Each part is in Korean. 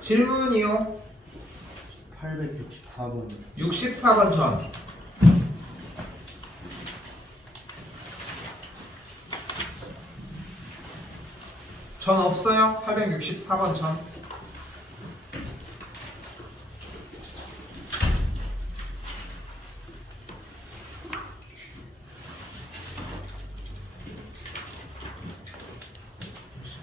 질문이요. 864번. 64번 전. 전 없어요? 864번 전.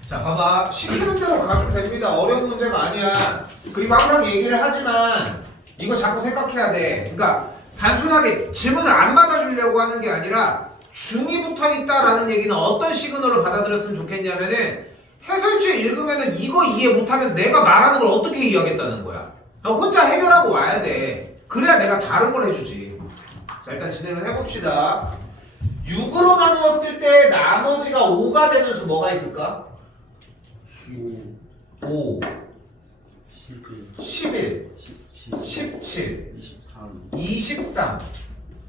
자, 봐봐. 시키는 대로 가면 됩니다. 어려운 문제가 아니야. 그리고 항상 얘기를 하지만 이거 자꾸 생각해야 돼. 그러니까 단순하게 질문을 안 받아주려고 하는 게 아니라 중이 붙어 있다라는 얘기는 어떤 시그널을 받아들였으면 좋겠냐면은 해설지 읽으면은 이거 이해 못하면 내가 말하는 걸 어떻게 이해하겠다는 거야. 혼자 해결하고 와야 돼. 그래야 내가 다른 걸 해주지. 자, 일단 진행을 해봅시다. 6으로 나누었을 때 나머지가 5가 되는 수 뭐가 있을까? 5 11 17 23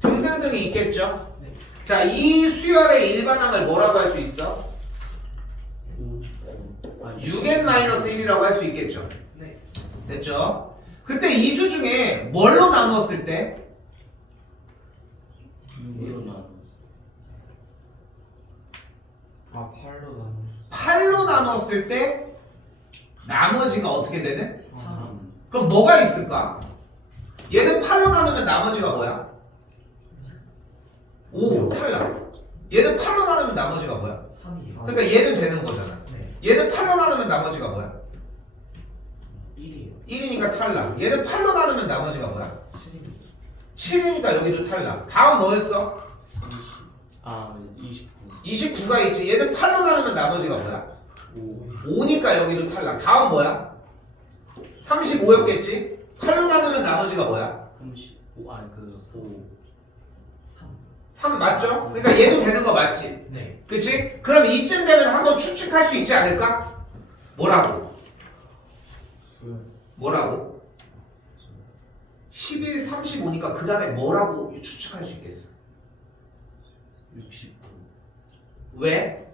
등등등이 있겠죠? 네. 자, 이 수열의 일반항을 뭐라고 할 수 있어? 6n-1이라고 할 수 있겠죠? 네. 됐죠? 그때 이 수 중에 뭘로 나누었을 때? 6으로 나누었어. 8로 나누었을 때 나머지가 어떻게 되는? 3. 그럼 뭐가 있을까? 얘는 8로 나누면 나머지가 뭐야? 5 탈락. 얘는 8로 나누면 나머지가 뭐야? 3이요. 그러니까 얘는 되는 거잖아. 네. 얘는 8로 나누면 나머지가 뭐야? 1이요. 1이니까 탈락. 얘는 8로 나누면 나머지가 뭐야? 7입니다. 7이니까 여기도 탈락. 다음 뭐였어? 29. 29가 있지. 얘는 8로 나누면 나머지가 뭐야? 5. 5니까 여기도 탈락. 다음 뭐야? 35였겠지? 8로 나누면 나머지가 뭐야? 35. 아니 그 5. 3. 3 맞죠? 그러니까 얘도 되는 거 맞지? 네. 그치? 그럼 이쯤 되면 한번 추측할 수 있지 않을까? 뭐라고? 뭐라고? 11, 35니까 그 다음에 뭐라고 추측할 수 있겠어? 69. 왜?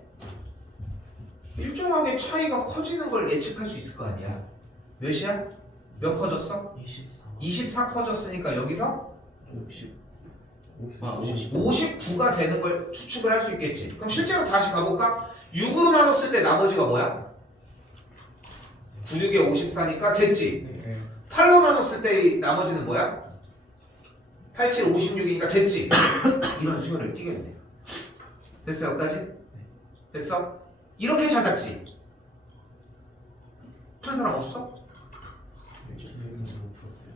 일정하게 차이가 커지는 걸 예측할 수 있을 거 아니야. 몇이야? 몇 커졌어? 24. 24 커졌으니까 여기서 50. 59가 되는 걸 추측을 할 수 있겠지. 그럼 실제로 다시 가볼까? 6으로 나눴을 때 나머지가 뭐야? 9, 6에 54니까 됐지. 네. 8로 나눴을 때 나머지는 뭐야? 87, 56이니까 됐지. 이런 수열을 띄겠네. 됐어 여기까지? 됐어? 이렇게 찾았지. 푼 사람 없어?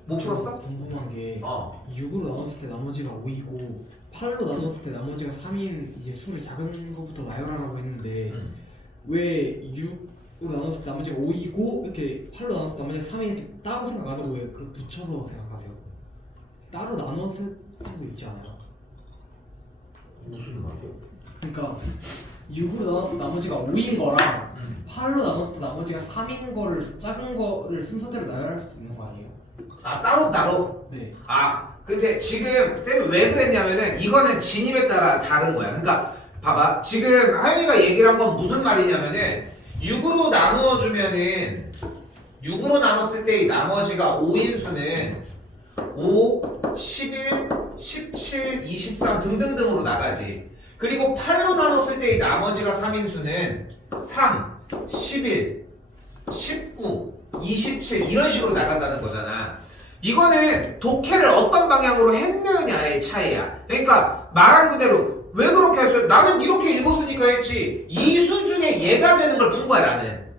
못 풀었어? 궁금한 게 어. 6으로 나눴을 때 나머지가 5이고 8로 나눴을 때 나머지가 3인 이제 수를 작은 것부터 나열하라고 했는데 왜 6으로 나눴을 때 나머지가 5이고 이렇게 8로 나눴을 때 나머지가 3인 이렇게 따로 생각 안 하고 왜 그걸 붙여서 생각하세요? 따로 나눴을 수도 있지 않아요? 무슨 말이야? 그러니까 6으로 나눴을 때 나머지가 5인 거랑 8로 나눴을 때 나머지가 3인 거를 작은 거를 순서대로 나열할 수 있는 거 아니에요? 아 따로? 네. 아 근데 지금 쌤이 왜 그랬냐면은 이거는 진입에 따라 다른 거야. 그러니까 봐봐 지금 하윤이가 얘기를 한 건 무슨 말이냐면은 6으로 나누어주면은 6으로 나눴을 때 이 나머지가 5인 수는 5, 11, 17, 23 등등등으로 나가지. 그리고 8로 나눴을 때 이 나머지가 3인 수는 3, 11, 19, 27 이런 식으로 나간다는 거잖아. 이거는 독해를 어떤 방향으로 했느냐의 차이야. 그러니까 말한 그대로 왜 그렇게 했어요? 나는 이렇게 읽었으니까 했지. 이 수 중에 얘가 되는 걸 푼 거야 나는.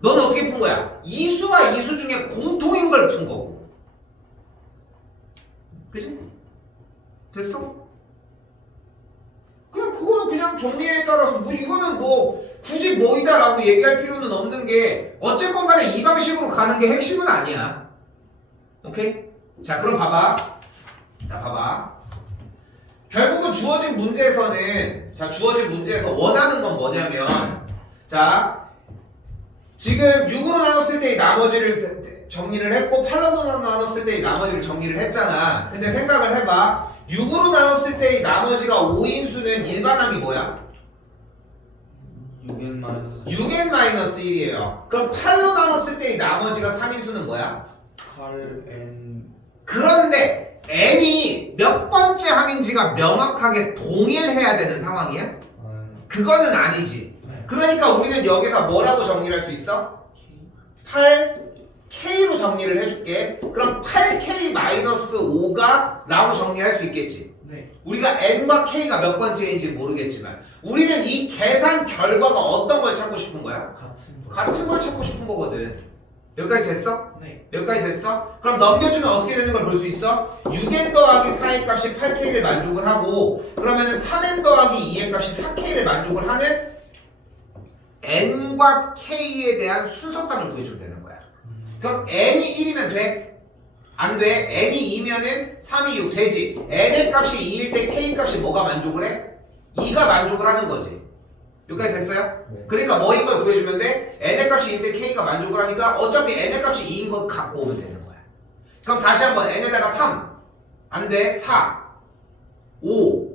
너는 어떻게 푼 거야? 이 수와 이 수 중에 공통인 걸 푼 거고. 그지? 됐어? 그냥 그거는 그냥 정리에 따라서 뭐 이거는 뭐 굳이 뭐이다라고 얘기할 필요는 없는 게 어쨌건 간에 이 방식으로 가는 게 핵심은 아니야. 오케이? 자 그럼 봐봐. 자 봐봐. 결국은 주어진 문제에서는 주어진 문제에서 원하는 건 뭐냐면 자 지금 6으로 나눴을 때 이 나머지를 정리를 했고 8로 나눴을 때 이 나머지를 정리를 했잖아. 근데 생각을 해봐. 6으로 나눴을 때 이 나머지가 5인 수는 일반항이 뭐야? 6n 마이너스 6n-1이에요. 그럼 8로 나눴을 때 이 나머지가 3인수는 뭐야? 8n 그런데 n이 몇 번째 항인지가 명확하게 동일해야 되는 상황이야? 그거는 아니지. 네. 그러니까 우리는 여기서 뭐라고 정리할 수 있어? 8k로 정리를 해줄게. 그럼 8k-5가 라고 정리할 수 있겠지. 네. 우리가 n과 k가 몇 번째인지 모르겠지만 우리는 이 계산 결과가 어떤 걸 찾고 싶은 거야? 같은 거. 같은 걸 찾고 싶은 거거든. 여기까지 됐어? 네. 여기까지 됐어? 그럼 넘겨주면 어떻게 되는 걸 볼 수 있어? 6n 더하기 4n 값이 8k를 만족을 하고 그러면은 3n 더하기 2n 값이 4k를 만족을 하는 n과 k에 대한 순서상을 구해주면 되는 거야. 그럼 n이 1이면 돼? 안 돼. n이 2면은 3이 6 되지. n의 값이 2일 때 k 값이 뭐가 만족을 해? 2가 만족을 하는 거지. 여기까지 됐어요? 네. 그러니까 뭐인 걸 구해주면 돼? n의 값이 2일 때 k가 만족을 하니까 어차피 n의 값이 2인 거 갖고 오면 되는 거야. 그럼 다시 한번 n에다가 3 안 돼. 4 5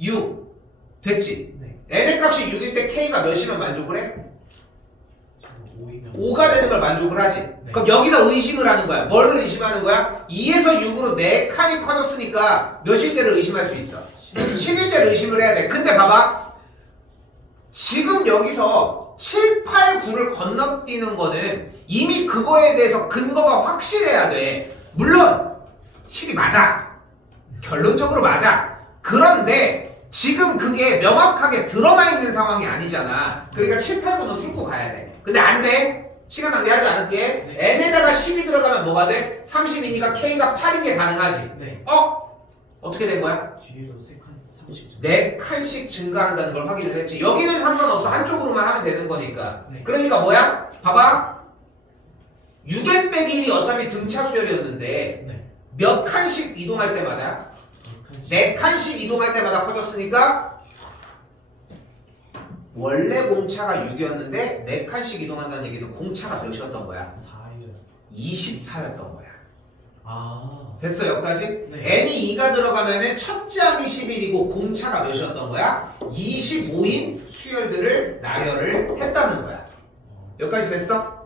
6 됐지? 네. n의 값이 6일 때 k가 몇이면 만족을 해? 5이면 5가 되는 걸 만족을 하지. 네. 그럼 여기서 의심을 하는 거야. 뭐를 의심하는 거야? 2에서 6으로 4칸이 커졌으니까 몇일 때를 의심할 수 있어? 10일 때를 의심을 해야 돼. 근데 봐봐. 지금 여기서 7, 8, 9를 건너뛰는 거는 이미 그거에 대해서 근거가 확실해야 돼. 물론 10이 맞아. 결론적으로 맞아. 그런데 지금 그게 명확하게 드러나 있는 상황이 아니잖아. 그러니까 7, 8, 9는 훑고 가야 돼. 근데 안 돼. 시간 낭비하지 않을게. 네. n에다가 10이 들어가면 뭐가 돼? 30이니까 k가 8인 게 가능하지. 네. 어떻게 된 거야? 뒤에도 3칸 30점. 4칸씩 증가한다는 걸 확인을 했지. 여기는 상관없어. 한쪽으로만 하면 되는 거니까. 네. 그러니까 뭐야? 봐봐. 6n 빼기 1이 어차피 등차 수열이었는데 네. 몇 칸씩 이동할 때마다 4칸씩 이동할 때마다 커졌으니까 원래 공차가 6이었는데 4칸씩 이동한다는 얘기는 공차가 몇이었던 거야? 4요. 24였던 거야. 아. 됐어 여기까지? 네. n이 2가 들어가면은 첫째 항이 11이고 공차가 몇이었던 거야? 25인 수열들을 나열을 했다는 거야. 여기까지 됐어?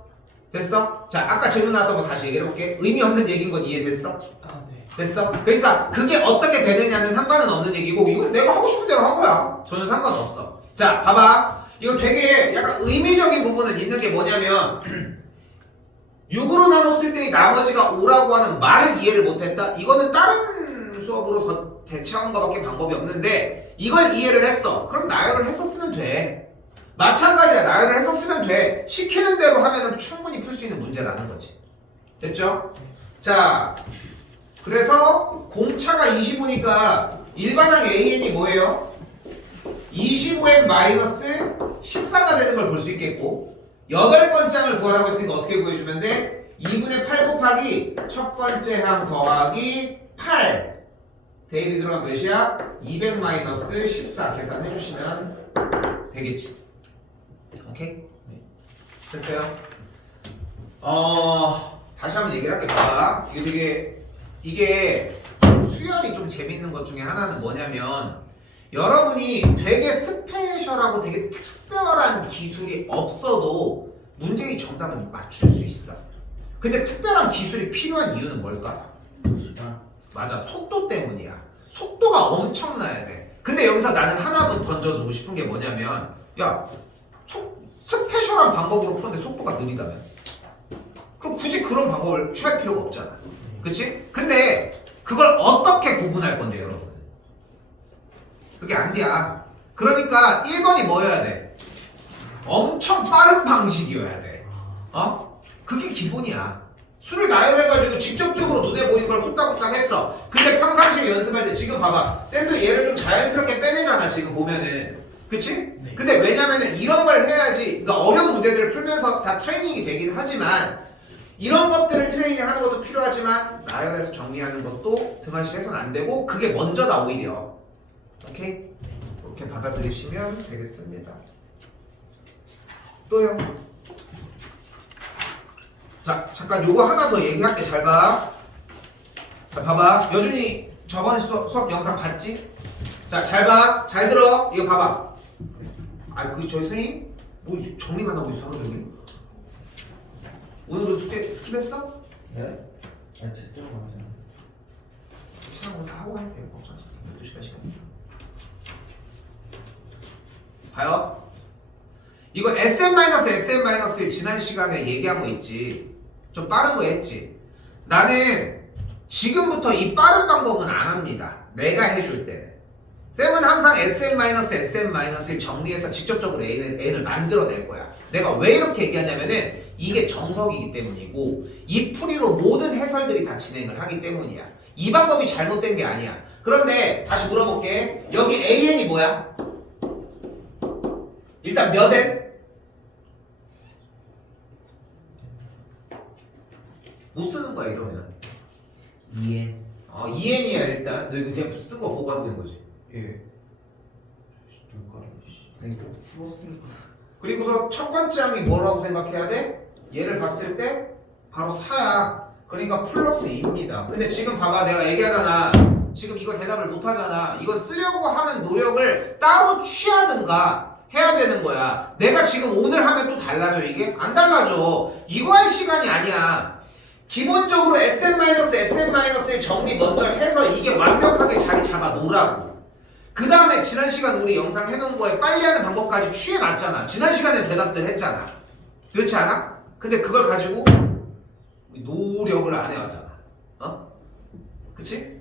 됐어? 자 아까 질문 나왔던 거 다시 얘기해볼게. 의미 없는 얘기인 건 이해됐어? 아, 네. 됐어? 그러니까 그게 어떻게 되느냐는 상관은 없는 얘기고 이건 내가 하고 싶은 대로 한 거야. 전혀 상관없어. 자 봐봐. 이거 되게 약간 의미적인 부분은 있는 게 뭐냐면 6으로 나눴을 때 나머지가 5라고 하는 말을 이해를 못했다? 이거는 다른 수업으로 더 대체하는 것밖에 방법이 없는데 이걸 이해를 했어. 그럼 나열을 했었으면 돼. 마찬가지야. 나열을 했었으면 돼. 시키는 대로 하면 충분히 풀 수 있는 문제라는 거지. 됐죠? 자 그래서 공차가 25니까 일반항 AN이 뭐예요? 25n 마이너스 14가 되는 걸 볼 수 있겠고 8번째 항을 구하라고 했으니까 어떻게 구해주면 돼? 2분의 8 곱하기 첫 번째 항 더하기 8 대입이 들어가면 몇이야? 200 마이너스 14 계산해 주시면 되겠지. 오케이? 네. 됐어요? 다시 한번 얘기를 할게. 봐봐. 이게 수열이 좀 재밌는 것 중에 하나는 뭐냐면 여러분이 되게 스페셜하고 되게 특별한 기술이 없어도 문제의 정답은 맞출 수 있어. 근데 특별한 기술이 필요한 이유는 뭘까? 맞아. 속도 때문이야. 속도가 엄청나야 돼. 근데 여기서 나는 하나 더 던져주고 싶은 게 뭐냐면 야 스페셜한 방법으로 푸는데 속도가 느리다면 그럼 굳이 그런 방법을 취할 필요가 없잖아. 그치? 근데 그걸 어떻게 구분할 건데 여러분? 그게 안 돼야. 그러니까 1번이 뭐여야 돼? 엄청 빠른 방식이어야 돼. 그게 기본이야. 수를 나열해가지고 직접적으로 눈에 보이는 걸 후딱후딱 했어. 근데 평상시에 연습할 때 지금 봐봐. 쌤도 얘를 좀 자연스럽게 빼내잖아 지금 보면은. 그치? 네. 근데 왜냐면은 이런 걸 해야지. 그러니까 어려운 문제들을 풀면서 다 트레이닝이 되긴 하지만 이런 것들을 트레이닝 하는 것도 필요하지만 나열해서 정리하는 것도 등한시 해서는 안 되고 그게 먼저다 오히려. 오케이? 이렇게 받아들이시면 되겠습니다. 또요. 자, 잠깐 요거 하나 더 얘기할게. 잘 봐. 자, 봐봐. 여준이 저번 수업 영상 봤지? 자, 잘 봐. 잘 들어. 이거 봐봐. 저희 선생님? 뭐 정리만 하고 있어 하루 종일? 오늘도 숙제 스킵했어? 네? 아 채점 맞아요. 괜찮아 오늘 다 하고 가면 돼요. 걱정하지 마. 12시간 시간 있어. 봐요. 이거 SM-SM-1 지난 시간에 얘기한 거 있지. 좀 빠른 거 했지. 나는 지금부터 이 빠른 방법은 안 합니다. 내가 해줄 때는. 쌤은 항상 SM-SM-1 정리해서 직접적으로 N을 만들어낼 거야. 내가 왜 이렇게 얘기하냐면은 이게 정석이기 때문이고 이 풀이로 모든 해설들이 다 진행을 하기 때문이야. 이 방법이 잘못된 게 아니야. 그런데 다시 물어볼게. 여기 AN이 뭐야? 일단 몇 N? 못 쓰는 거야 이러면. 2N. 2N이야 일단. 너 이거 그냥 쓴 거 보고 가도 되는 거지. 예. 아니 풀었으니까. 그리고서 첫 번째 항이 뭐라고 생각해야 돼? 얘를 봤을 때 바로 4야. 그러니까 플러스 2입니다. 근데 지금 봐봐 내가 얘기하잖아. 지금 이거 대답을 못 하잖아. 이거 쓰려고 하는 노력을 따로 취하든가 해야 되는 거야. 내가 지금 오늘 하면 또 달라져 이게? 안 달라져. 이거 할 시간이 아니야. 기본적으로 SM-SM-의 정리 먼저 해서 이게 완벽하게 자리 잡아 놓으라고. 그 다음에 지난 시간 우리 영상 해놓은 거에 빨리 하는 방법까지 취해놨잖아. 지난 시간에 대답들 했잖아. 그렇지 않아? 근데 그걸 가지고 노력을 안 해왔잖아. 어? 그치?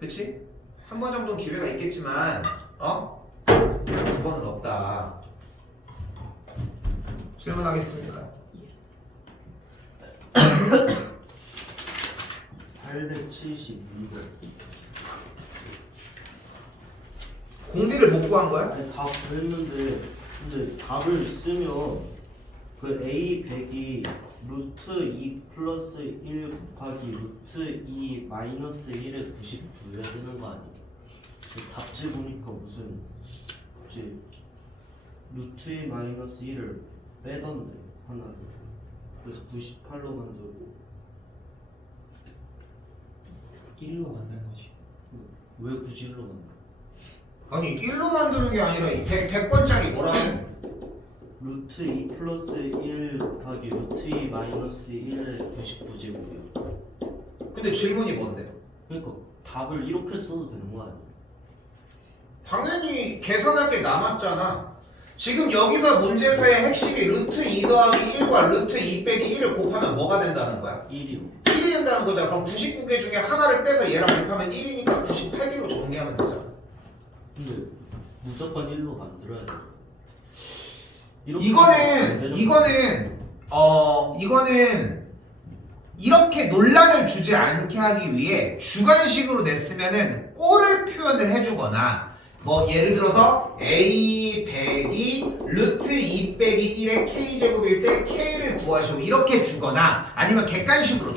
그치? 한 번 정도는 기회가 있겠지만 어? 두 번은 없다. 질문하겠습니다. 872번. 공디를 못 구한 거야? 아니 다 구했는데 근데 답을 쓰면 그 A 100이 루트 2 플러스 1 곱하기 루트 2 마이너스 1에 99여야 되는 거 아니야? 그 답지 보니까 무슨 이제 루트 2 마이너스 1을 빼던데 하나를. 그래서 98로 만들고 1로 만드는 거지. 왜 91로 만들어? 아니 1로 만드는 게 아니라 100번짜리 뭐라고? 루트 2 플러스 1 곱하기 루트 2 마이너스 1에 99제곱이야. 근데 질문이 뭔데? 그러니까 답을 이렇게 써도 되는 거 아니야? 당연히 계산할 게 남았잖아. 지금 여기서 문제에서의 핵심이 루트 2 더하기 1과 루트 2 빼기 1을 곱하면 뭐가 된다는 거야? 1이요. 1이 된다는 거잖아. 그럼 99개 중에 하나를 빼서 얘랑 곱하면 1이니까 98개로 정리하면 되잖아. 근데 무조건 1로 만들어야 돼. 이거는 이렇게 논란을 주지 않게 하기 위해 주관식으로 냈으면은 꼴을 표현을 해주거나 뭐 예를 들어서 A 100이 루트 2 빼기 1의 K제곱일 때 K를 구하시오 이렇게 주거나 아니면 객관식으로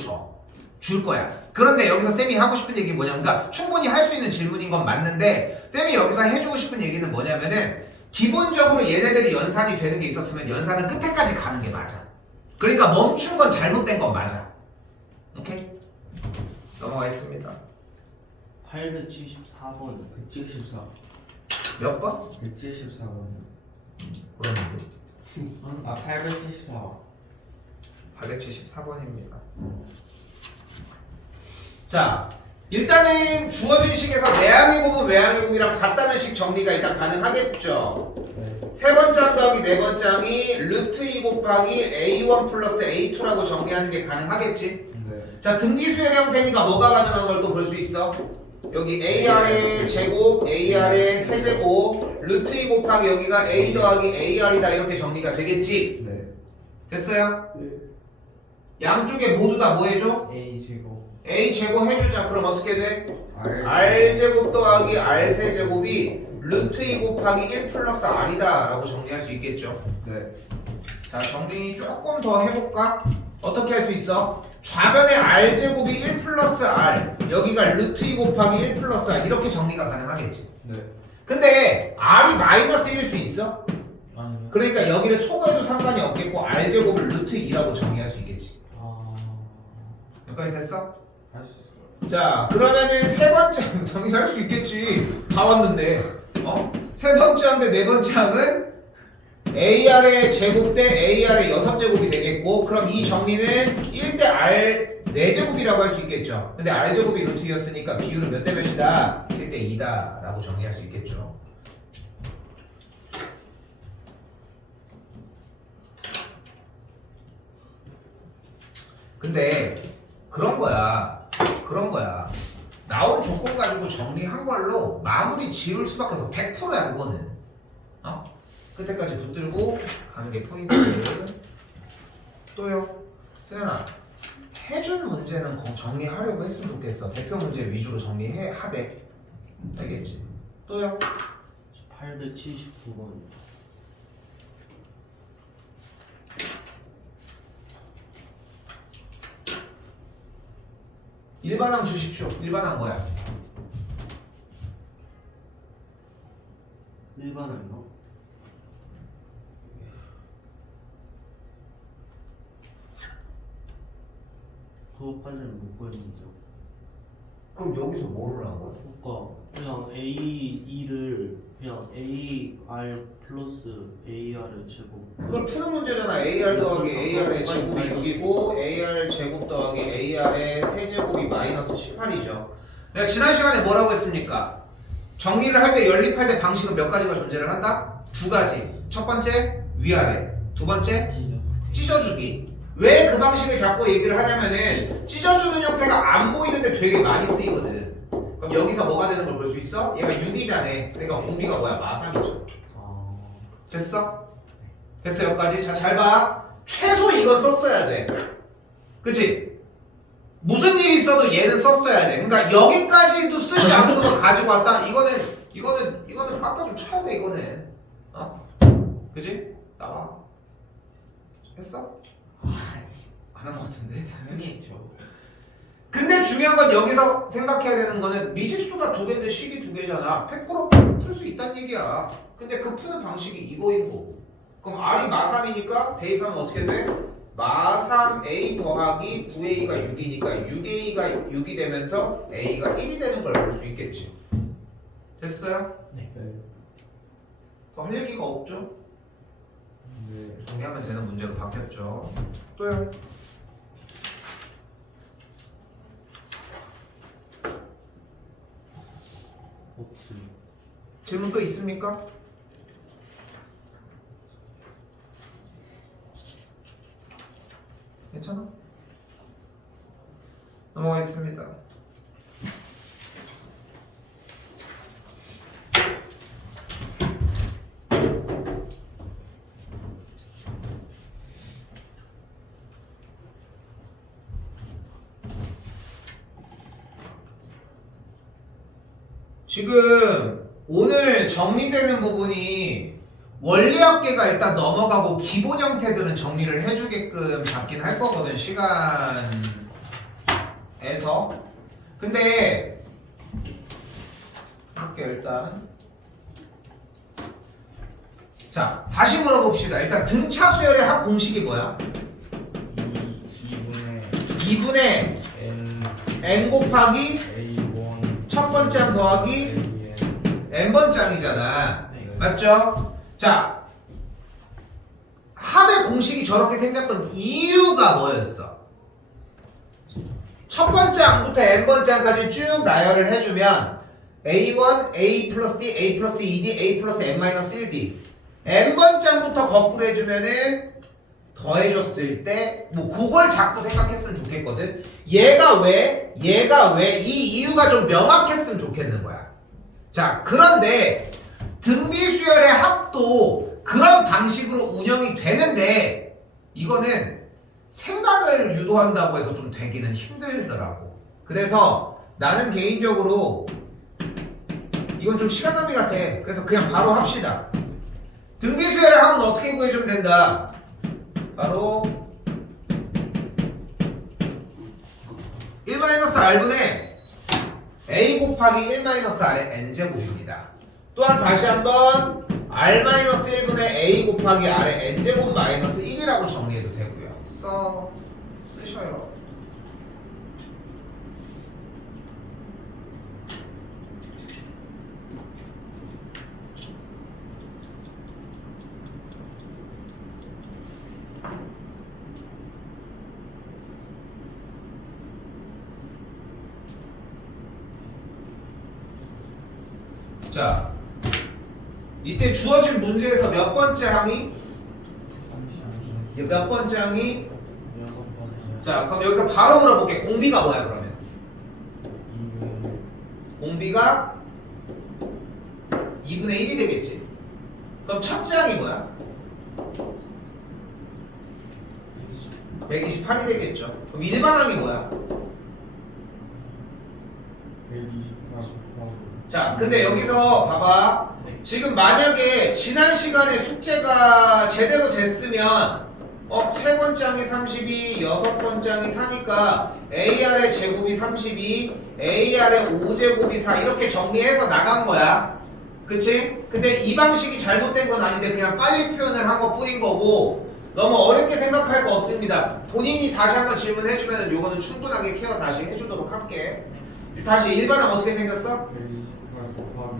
줄 거야. 그런데 여기서 쌤이 하고 싶은 얘기는 뭐냐면 그러니까 충분히 할 수 있는 질문인 건 맞는데 쌤이 여기서 해주고 싶은 얘기는 뭐냐면은 기본적으로 얘네들이 연산이 되는 게 있었으면 연산은 끝에까지 가는 게 맞아. 그러니까 멈춘 건 잘못된 건 맞아. 오케이? 넘어가겠습니다. 874번. 174. 몇 번? 174번. 그러는데 아 874. 874번입니다. 자, 일단은 주어진 식에서 내항의 곱은 외항의 곱이랑 같다는 식 정리가 일단 가능하겠죠. 네. 세 번째 항 더하기 네 번째 항이 루트 2 곱하기 A1 플러스 A2라고 정리하는 게 가능하겠지. 네. 자, 등기수열 형태니까 뭐가 가능한 걸 또 볼 수 있어? 여기 AR의 제곱, AR의 세제곱, 루트 2 곱하기 여기가 A 더하기 AR이다 이렇게 정리가 되겠지. 네. 됐어요? 네. 양쪽에 모두 다 뭐 해줘? A 제곱. A 제곱 해주자. 그럼 어떻게 돼? R. R 제곱 더하기 R 세제곱이 루트 2 곱하기 1 플러스 R이다 라고 정리할 수 있겠죠. 네. 자, 정리 조금 더 해볼까? 어떻게 할 수 있어? 좌변에 R 제곱이 1 플러스 R 여기가 루트 2 곱하기 1 플러스 R 이렇게 정리가 가능하겠지. 네. 근데 R이 마이너스 1일 수 있어? 아니요. 그러니까 여기를 소거해도 상관이 없겠고 R 제곱을 루트 2라고 정리할 수 있겠지. 여기까지 됐어? 할 수 있어요. 자, 그러면은 세 번째 당연히 할 수 있겠지. 다 왔는데. 세 번째 항 대 네 번째 항은 AR의 제곱 대 AR의 6제곱이 되겠고 그럼 이 정리는 1대 R 4제곱이라고 할 수 있겠죠. 근데 R제곱이 루트 2였으니까 비율은 몇 대 몇이다? 1대 2다 라고 정리할 수 있겠죠. 근데 그런 거야. 나온 조건 가지고 정리한 걸로 마무리 지을 수밖에 없어. 100%야 그거는. 끝에까지 붙들고 가는 게 포인트. 또요. 세연아, 해준 문제는 정리하려고 했으면 좋겠어. 대표 문제 위주로 정리하되. 알겠지? 또요. 879번. 일반항 주십시오. 일반항 뭐야? 일반항이요? 그거 판례는 못 구했는데요. 그럼 여기서 뭐를 한 거야? 그러니까 그냥 A2를 그냥 AR 플러스 AR의 제곱. 그걸 푸는 문제잖아. AR 더하기 AR의 제곱이 6이고 AR 제곱 더하기 AR의 세제곱이 마이너스 18이죠. 내가 지난 시간에 뭐라고 했습니까? 정리를 할 때 연립할 때 방식은 몇 가지가 존재를 한다? 두 가지. 첫 번째 위아래. 두 번째 찢어주기. 왜 그 방식을 자꾸 얘기를 하냐면은 찢어주는 형태가 안 보이는데 되게 많이 쓰이거든. 그럼 여기서 뭐가 되는 걸 볼 수 있어? 얘가 6이잖아. 그러니까 공비가 뭐야? 마3이죠. 됐어? 됐어 여기까지? 자 잘 봐. 최소 이건 썼어야 돼. 그치? 무슨 일이 있어도 얘는 썼어야 돼. 그러니까 여기까지도 쓰지 않고서 가지고 왔다? 이거는 빡다 좀 쳐야 돼 이거는. 그치? 나와. 했어? 안 한 것 같은데? 당연히 했죠. 근데 중요한 건 여기서 생각해야 되는 거는 미지수가 2개인데 식이 2개잖아. 100% 풀 수 있다는 얘기야. 근데 그 푸는 방식이 이거인 거고. 그럼 R이 마3이니까 대입하면 어떻게 돼? 마3A 더하기 9A가 6이니까 6A가 6이 되면서 A가 1이 되는 걸 볼 수 있겠지. 됐어요? 네. 더 할 얘기가 없죠? 네. 정리하면 되는 문제로 바뀌었죠. 또요? 없음. 질문 또 있습니까? 괜찮아? 넘어가겠습니다. 지금 오늘 정리되는 부분이 원리합계가 일단 넘어가고 기본 형태들은 정리를 해주게끔 잡긴 할 거거든 시간에서. 근데 할게요 일단. 자 다시 물어봅시다. 일단 등차 수열의 합 공식이 뭐야? 2분의 n 곱하기 A1 첫 번째 더하기 n번장이잖아. 네. 맞죠? 자, 합의 공식이 저렇게 생겼던 이유가 뭐였어? 첫 번째 항부터 n번장까지 쭉 나열을 해주면 A1, A 플러스 D, A 플러스 2D, A 플러스 N 마이너스 1D n번장부터 거꾸로 해주면은 더해줬을 때 뭐 그걸 자꾸 생각했으면 좋겠거든. 얘가 왜 이 이유가 좀 명확했으면 좋겠는 거야. 자, 그런데 등비수열의 합도 그런 방식으로 운영이 되는데 이거는 생각을 유도한다고 해서 좀 되기는 힘들더라고. 그래서 나는 개인적으로 이건 좀 시간 낭비 같아. 그래서 그냥 바로 합시다. 등비수열의 합은 어떻게 구해주면 된다? 바로 1-R분의 A 곱하기 1-R의 n제곱입니다. 또한 다시 한번 R-1분의 A 곱하기 R의 n제곱 마이너스 1이라고 정리해도 되고요. 쓰셔요. 자, 이때 주어진 문제에서 몇 번째 항이? 몇 번째 항이? 자, 그럼 여기서 바로 물어볼게. 공비가 뭐야 그러면? 공비가 2분의 1이 되겠지. 그럼 첫째 항이 뭐야? 128이 되겠죠. 그럼 일반 항이 뭐야? 자, 근데 여기서 봐봐. 지금 만약에 지난 시간에 숙제가 제대로 됐으면 세 번째 항이 32, 여섯 번째 항이 4니까 AR의 제곱이 32, AR의 5제곱이 4 이렇게 정리해서 나간 거야. 그치? 근데 이 방식이 잘못된 건 아닌데 그냥 빨리 표현을 한 것 뿐인 거고 너무 어렵게 생각할 거 없습니다. 본인이 다시 한번 질문해주면 요거는 충분하게 케어 다시 해주도록 할게. 다시 일반항 어떻게 생겼어?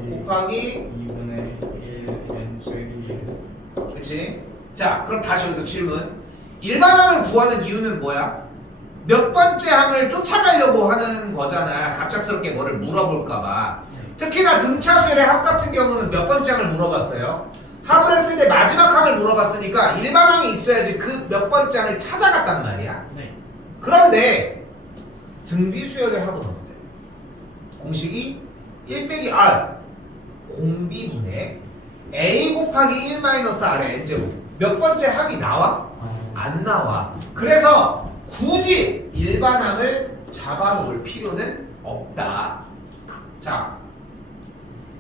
곱하기 2분의 1 n-1 그치? 자, 그럼 다시 여기서 질문. 일반항을 구하는 이유는 뭐야? 몇 번째 항을 쫓아가려고 하는 거잖아. 갑작스럽게 뭐를 물어볼까봐. 특히나 등차수열의 합 같은 경우는 몇 번째 항을 물어봤어요? 합을 했을 때 마지막 항을 물어봤으니까 일반항이 있어야지 그 몇 번째 항을 찾아갔단 말이야. 네. 그런데 등비수열의 합은 어때? 공식이 1 빼기 R 공비분의 A 곱하기 1 마이너스 R의 n제곱. 몇 번째 항이 나와? 안 나와. 그래서 굳이 일반항을 잡아놓을 필요는 없다. 자,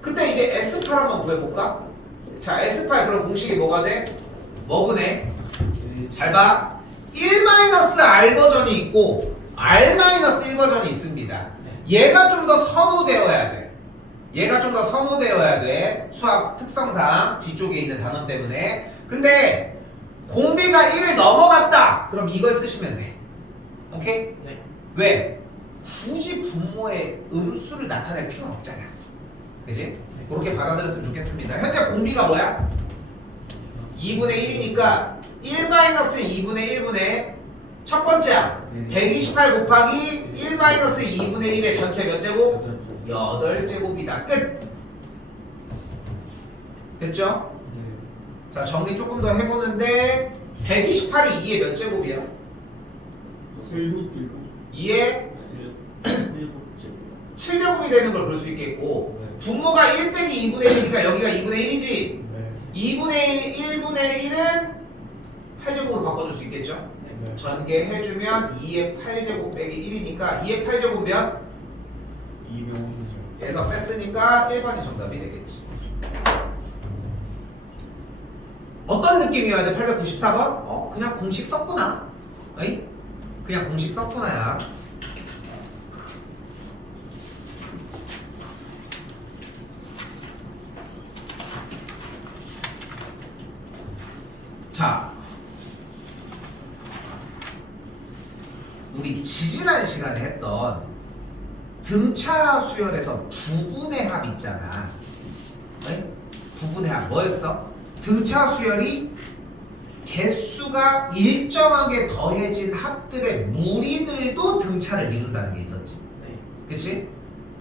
그때 이제 S8 한번 구해볼까? 자, S8 그럼 공식이 뭐가 돼? 뭐분해? 잘 봐. 1-R 버전이 있고 R-1 버전이 있습니다. 얘가 좀 더 선호되어야 돼. 얘가 좀 더 선호되어야 돼. 수학 특성상 뒤쪽에 있는 단원 때문에. 근데 공비가 1을 넘어갔다. 그럼 이걸 쓰시면 돼. 오케이? 네. 왜? 굳이 분모의 음수를 나타낼 필요는 없잖아. 그지? 그렇게 받아들였으면 좋겠습니다. 현재 공비가 뭐야? 2분의 1이니까 1-2분의 1분의 첫 번째 항 128 곱하기 1-2분의 1의 전체 몇 제곱? 8제곱이다. 끝! 됐죠? 자, 정리 조금 더 해보는데 128이 2의 몇 제곱이야? 2의 7제곱이 되는 걸 볼 수 있겠고 분모가 1 빼기 2분의 1이니까 여기가 2분의 1이지? 2분의 1분의 1은 8제곱으로 바꿔줄 수 있겠죠? 전개해주면 2의 8제곱 빼기 1이니까 2의 8제곱 몇? 250이죠. 그래서 뺐으니까 1번이 정답이 되겠지. 어떤 느낌이어야 돼? 894번? 그냥 공식 썼구나. 어이? 그냥 공식 썼구나야. 자, 우리 지지난 시간에 했던 등차 수열에서 부분의 합 있잖아. 네? 부분의 합 뭐였어? 등차 수열이 개수가 일정하게 더해진 합들의 무리들도 등차를 이룬다는 게 있었지. 네. 그치?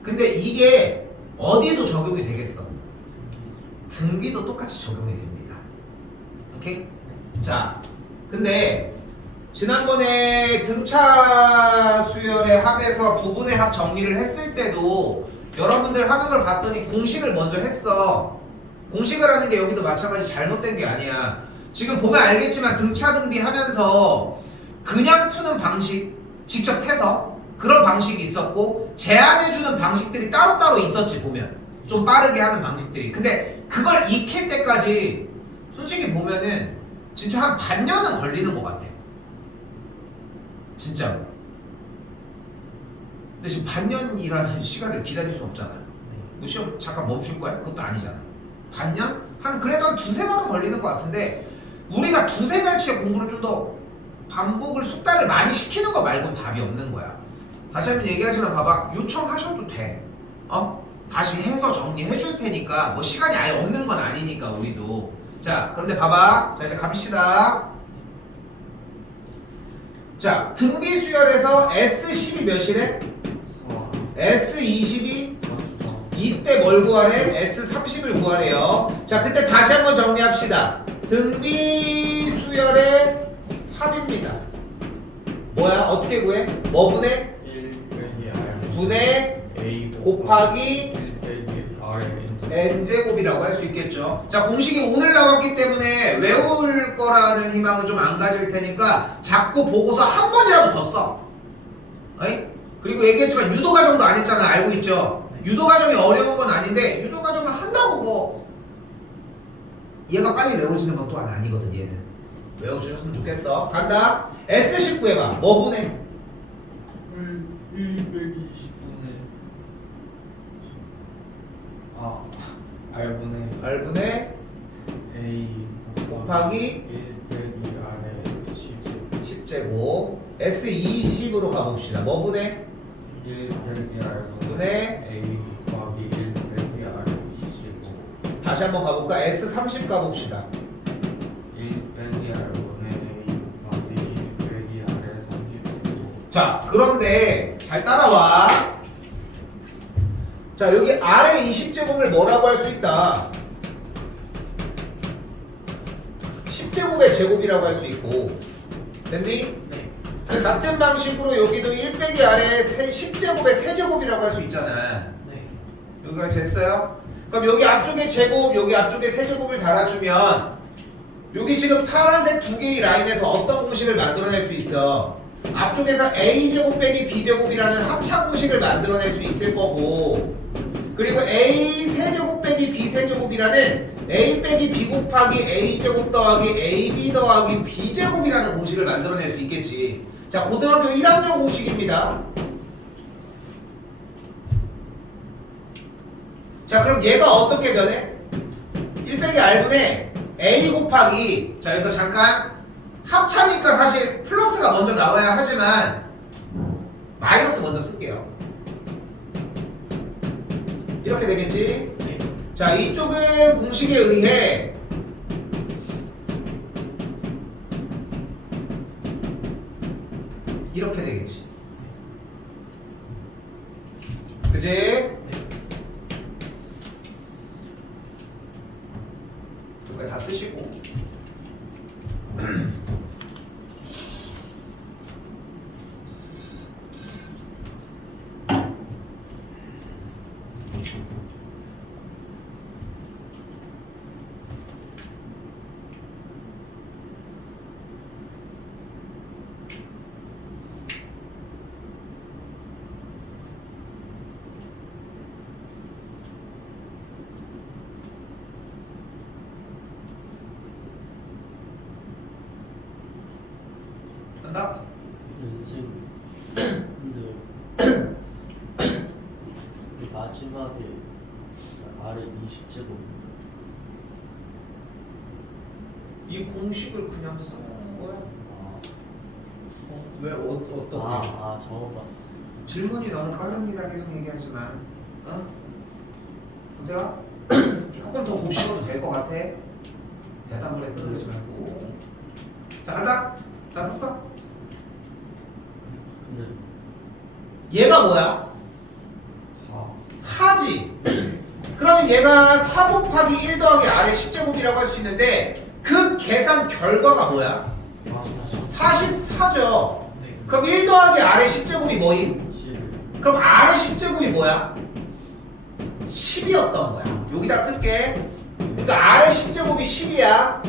근데 이게 어디에도 적용이 되겠어? 등비도 똑같이 적용이 됩니다. 오케이? 자, 근데 지난번에 등차 수열의 합에서 부분의 합 정리를 했을 때도 여러분들 하는 걸 봤더니 공식을 먼저 했어. 공식을 하는 게 여기도 마찬가지 잘못된 게 아니야. 지금 보면 알겠지만 등차 등비 하면서 그냥 푸는 방식 직접 세서 그런 방식이 있었고 제안해주는 방식들이 따로따로 있었지. 보면 좀 빠르게 하는 방식들이. 근데 그걸 익힐 때까지 솔직히 보면은 진짜 한 반년은 걸리는 것 같아. 진짜로. 근데 지금 반년이라는 시간을 기다릴 수 없잖아. 너 시험 잠깐 멈출 거야? 그것도 아니잖아. 반년? 그래도 한 두세 달은 걸리는 것 같은데 우리가 두세 달치의 공부를 좀 더 반복을 숙달을 많이 시키는 거 말고는 답이 없는 거야. 다시 한번 얘기하지만 봐봐. 요청하셔도 돼. 다시 해서 정리해 줄 테니까 뭐 시간이 아예 없는 건 아니니까 우리도. 자, 그런데 봐봐. 자, 이제 갑시다. 자, 등비 수열에서 S10이 몇이래? S20이 이때 뭘 구하래? S30을 구하래요. 자, 그때 다시 한번 정리합시다. 등비 수열의 합입니다. 뭐야? 어떻게 구해? 뭐 분해? 1 빼기 R 분해 A 곱하기 1 빼기 R n제곱이라고 할 수 있겠죠. 자, 공식이 오늘 나왔기 때문에 외울 거라는 희망은 좀 안 가질 테니까 자꾸 보고서 한 번이라도 더 써. 어이? 그리고 얘기했지만 유도과정도 안 했잖아. 알고 있죠? 유도과정이 어려운 건 아닌데 유도과정을 한다고 뭐 얘가 빨리 외워지는 건 또한 아니거든. 얘는 외워주셨으면 좋겠어. 간다. S19 해봐. 뭐 분해? 1 빼기 20분의 R분의 R분의 A 곱하기 1 빼기 R의 10제곱 S20으로 가봅시다. 뭐 분해? 1 빼기 R분의 분의 A 곱하기 1 빼기 R의 15 다시 한번 가볼까? S30 가봅시다. 1 빼기 R분의 A 곱하기 1 빼기 R의 35 자, 그런데 잘 따라와. 자, 여기 R의 20제곱을 뭐라고 할 수 있다? 10제곱의 제곱이라고 할 수 있고. 됐니? 네. 같은 방식으로 여기도 1 빼기 R의 10제곱의 세제곱이라고 할 수 있잖아. 네. 여기까지 됐어요? 그럼 여기 앞쪽에 제곱, 여기 앞쪽에 세제곱을 달아주면 여기 지금 파란색 두 개의 라인에서 어떤 공식을 만들어낼 수 있어? 앞쪽에서 A제곱 빼기 B제곱이라는 합차 공식을 만들어낼 수 있을 거고, 그리고 A 세제곱 빼기 B 세제곱이라는 A 빼기 B 곱하기 A제곱 더하기 AB 더하기 B제곱이라는 공식을 만들어낼 수 있겠지. 자, 고등학교 1학년 공식입니다. 자, 그럼 얘가 어떻게 변해? 1 빼기 R분의 A 곱하기, 자, 여기서 잠깐 합차니까 사실 플러스가 먼저 나와야 하지만 마이너스 먼저 쓸게요. 이렇게 되겠지? 네. 자, 이쪽은 공식에 의해 이렇게 되겠지. 그지? 이거 다 쓰시고. 한다? 선생님 근데 이 마지막에 아래 20제곱입니다. 이 공식을 그냥 써놓은 거야. 왜 어떻게? 적어봤어. 질문이 너무 빠릅니다. 계속 얘기하지만, 어? 근데가 조금 더 곱씹어도 될 것 같아. 대답을 해 그러지 말고. 자, 간다. 다 썼어? 근데 얘가 뭐야? 4지. 그러면 얘가 4 곱하기 1 더하기 R의 10제곱이라고 할 수 있는데 그 계산 결과가 뭐야? 44죠. 네. 그럼 1 더하기 R의 10제곱이 뭐임? 10 그럼 R의 10제곱이 뭐야? 10이었던 거야. 여기다 쓸게. 그러니까 R의 10제곱이 10이야.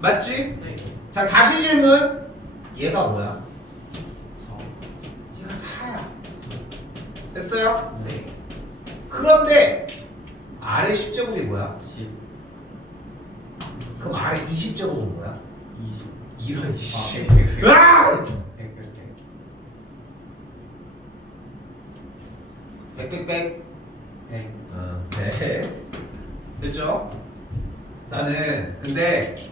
맞지? 네. 자, 다시 질문. 얘가 뭐야? 4 얘가 4야. 됐어요? 네. 그런데 R의 10제곱이 뭐야? 10 그럼 R의 20제곱은 뭐야? 20 이런 씨. 100 으아! 100 빽빽빽. 100 네. 됐죠? 나는 근데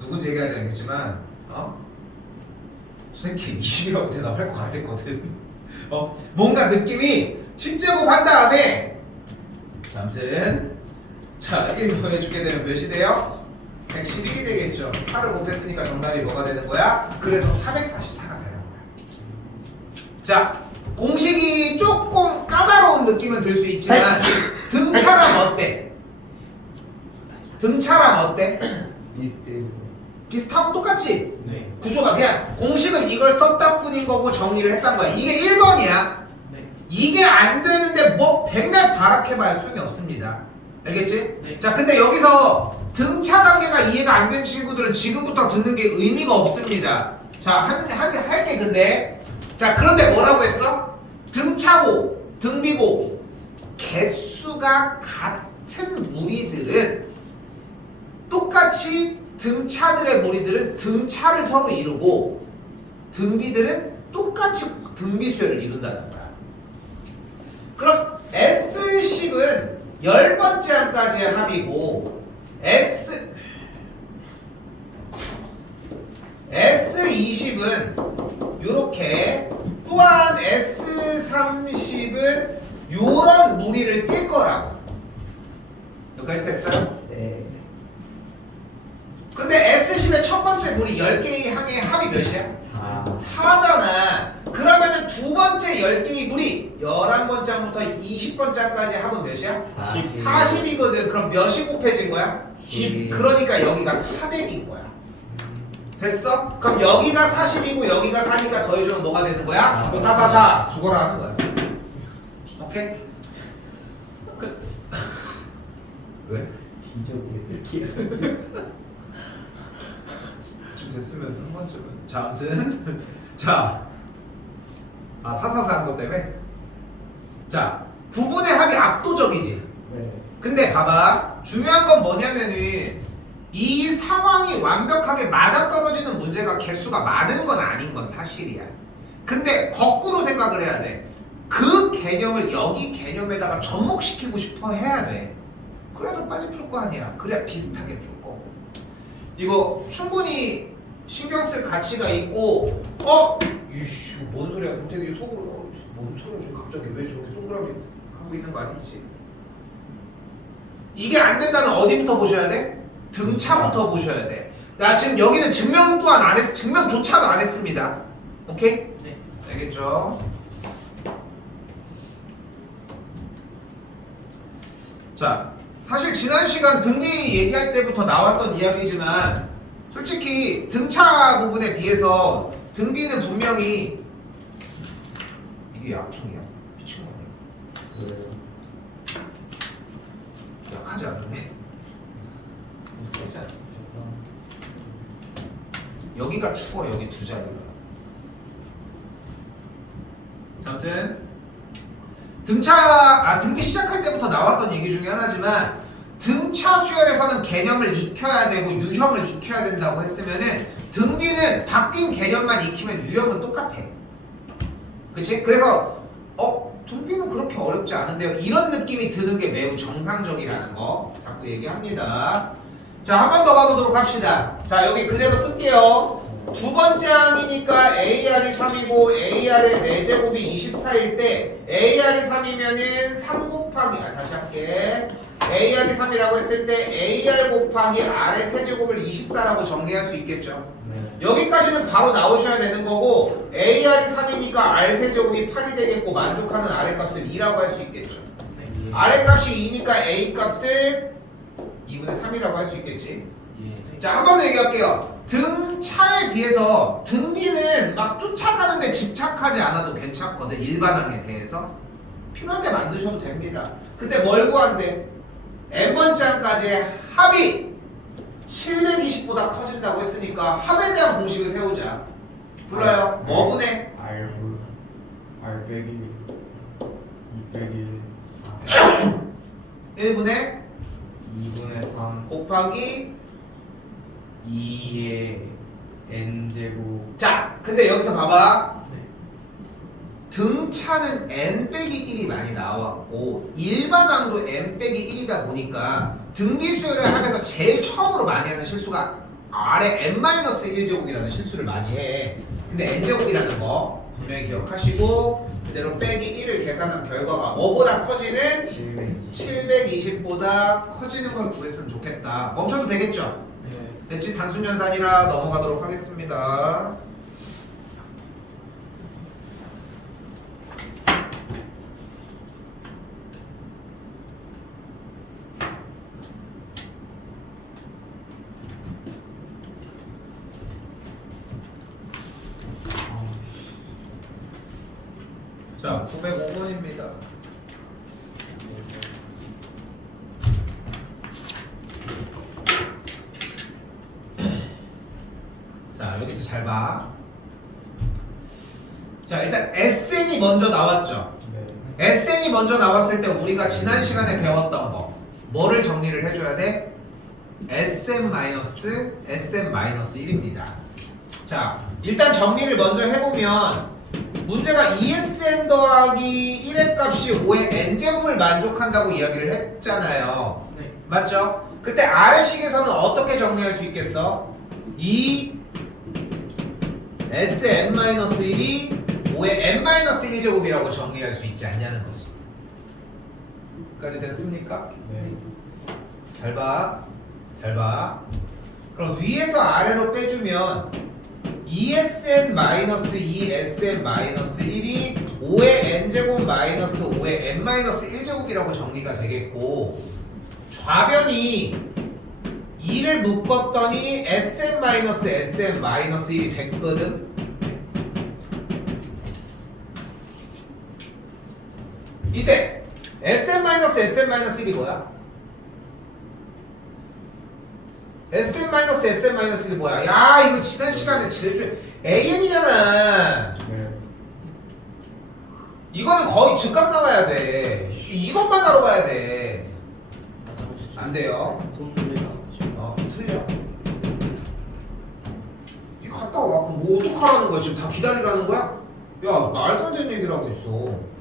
누군지 얘기하지 않겠지만 선생님 20이라고 대답할 것 같았거든. 뭔가 느낌이 10제곱 한 다음에 자, 아무튼 자, 1 더해주게 되면 몇이 돼요? 111이 되겠죠. 4를 곱했으니까 정답이 뭐가 되는 거야? 그래서 444가 되는 거야. 자, 공식이 조금 까다로운 느낌은 들 수 있지만 등차랑 어때? 등차랑 어때? 비슷해. 비슷하고 똑같지? 네. 구조가 그냥 공식은 이걸 썼다 뿐인 거고 정리를 했단 거야. 이게 1번이야. 네. 이게 안 되는데 뭐 백날 바락해봐야 소용이 없습니다. 알겠지? 네. 자, 근데 여기서 등차 단계가 이해가 안 된 친구들은 지금부터 듣는 게 의미가 없습니다. 자, 할게 근데. 자, 그런데 뭐라고 했어? 등차고 등비고 개수가 같은 무리들은 똑같이 등차들의 무리들은 등차를 서로 이루고 등비들은 똑같이 등비수열을 이룬다는 거야. 그럼 S10은 10번째 항까지의 합이고 S20은 요렇게 또한 S30은 요런 무리를 띌 거라고. 여기까지 됐어요? 네. 근데 S10의 첫 번째 무리 10개의 항의 합이 몇이야? 4. 4잖아. 그러면은 두 번째 10개의 무리 11번째 항부터 20번째 항까지 합은 몇이야? 40이거든. 그럼 몇이 곱해진 거야? 10. 그러니까 여기가 400인 거야. 됐어? 그럼 여기가 40이고 여기가 4니까 더해주면 뭐가 되는 거야? 4 죽어라 하는 거야. 오케이? 왜? 뒤져보겠을게요. 좀 됐으면 한 번쯤은. 자, 아무튼 자, 4 한 것 때문에. 자, 부분의 합이 압도적이지. 네. 근데 봐봐, 중요한 건 뭐냐면은 이 상황이 완벽하게 맞아떨어지는 문제가 개수가 많은 건 아닌 건 사실이야. 근데 거꾸로 생각을 해야 돼. 그 개념을 여기 개념에다가 접목시키고 싶어 해야 돼. 그래도 빨리 풀 거 아니야. 그래야 비슷하게 풀 거고. 이거 충분히 신경 쓸 가치가 있고, 이씨, 뭔 소리야. 김태기 속으로, 뭔 소리야. 지금 갑자기 왜 저렇게 동그라미 하고 있는 거 아니지? 이게 안 된다면 어디부터 보셔야 돼? 등차부터 보셔야 돼. 나 지금 여기는 증명 또한 안 했, 증명조차도 안 했습니다. 오케이? 네. 알겠죠? 자, 사실 지난 시간 등비 얘기할 때부터 나왔던 이야기지만 솔직히 등차 부분에 비해서 등비는 분명히 이게 약통이야? 미친 거 아니야? 왜요? 약하지 않은데? 못 세지 않아? 여기가 추워. 여기 두 자리가. 자, 아무튼 등비 시작할 때부터 나왔던 얘기 중에 하나지만 등차 수열에서는 개념을 익혀야 되고 유형을 익혀야 된다고 했으면은 등비는 바뀐 개념만 익히면 유형은 똑같아. 그치? 그래서 등비는 그렇게 어렵지 않은데요. 이런 느낌이 드는 게 매우 정상적이라는 거 자꾸 얘기합니다. 자, 한 번 더 가보도록 합시다. 자, 여기 그대로 쓸게요. 두 번째 항이니까 AR이 3이고 AR의 4제곱이 24일 때 AR이 3이면은 3 곱하기 다시 할게. AR이 3이라고 했을 때 AR 곱하기 R의 세제곱을 24라고 정리할 수 있겠죠. 네. 여기까지는 바로 나오셔야 되는 거고 AR이 3이니까 R 세제곱이 8이 되겠고 만족하는 R의 값을 2라고 할 수 있겠죠. 예. R의 값이 2니까 A 값을 2분의 3이라고 할 수 있겠지. 예. 자, 한 번 더 얘기할게요. 등차에 비해서 등비는 막 쫓아가는데 집착하지 않아도 괜찮거든. 일반항에 대해서 필요한 게 만드셔도 됩니다. 근데 뭘 구한대? n번째 항까지 합이 720보다 커진다고 했으니까 합에 대한 공식을 세우자. 불러요. 뭐분의? R 빼기 2 빼기 1분의 2분의 3 곱하기 2의 n제곱. 자, 근데 여기서 봐봐. 네. 등차는 n 빼기 1이 많이 나왔고 일반항도 n 빼기 1이다 보니까 등비수열을 하면서 제일 처음으로 많이 하는 실수가 R의 n-1제곱이라는 실수를 많이 해. 근데 n제곱이라는 거 분명히 기억하시고 그대로 빼기 1을 계산한 결과가 뭐보다 커지는 720보다 커지는 걸 구했으면 좋겠다. 멈춰도 되겠죠? 네. 됐지? 단순연산이라 넘어가도록 하겠습니다. 자, 905번입니다. 자, 여기도 잘 봐. 자, 일단 SN이 먼저 나왔죠. 네. SN이 먼저 나왔을 때 우리가 지난 시간에 배웠던 거 뭐를 정리를 해줘야 돼? SM-SM-1입니다. 자, 일단 정리를 먼저 해보면 문제가 2SN 더하기 1의 값이 5의 n제곱을 만족한다고 이야기를 했잖아요. 네. 맞죠? 그때 아래식에서는 어떻게 정리할 수 있겠어? 2SM-1이 5의 n-1제곱이라고 정리할 수 있지 않냐는 거지. 여기까지 됐습니까? 네. 잘 봐. 잘 봐. 그럼 위에서 아래로 빼주면 2SN-2SM-1이 5의 n제곱 마이너스 5의 n-1제곱이라고 정리가 되겠고, 좌변이 2를 묶었더니 SM-SM-1이 됐거든. 이때 SM-SM-1이 뭐야? SM-SM-1이 뭐야? 야, 이거 지난 시간에 제일 AN이잖아. 네. 이거는 거의 즉각 나와야 돼. 이것만 하러 가야 돼. 안 돼요. 틀려. 이거 갔다 와. 그럼 뭐 어떡하라는 거야? 지금 다 기다리라는 거야? 야, 말도 안 되는 얘기를 하고 있어.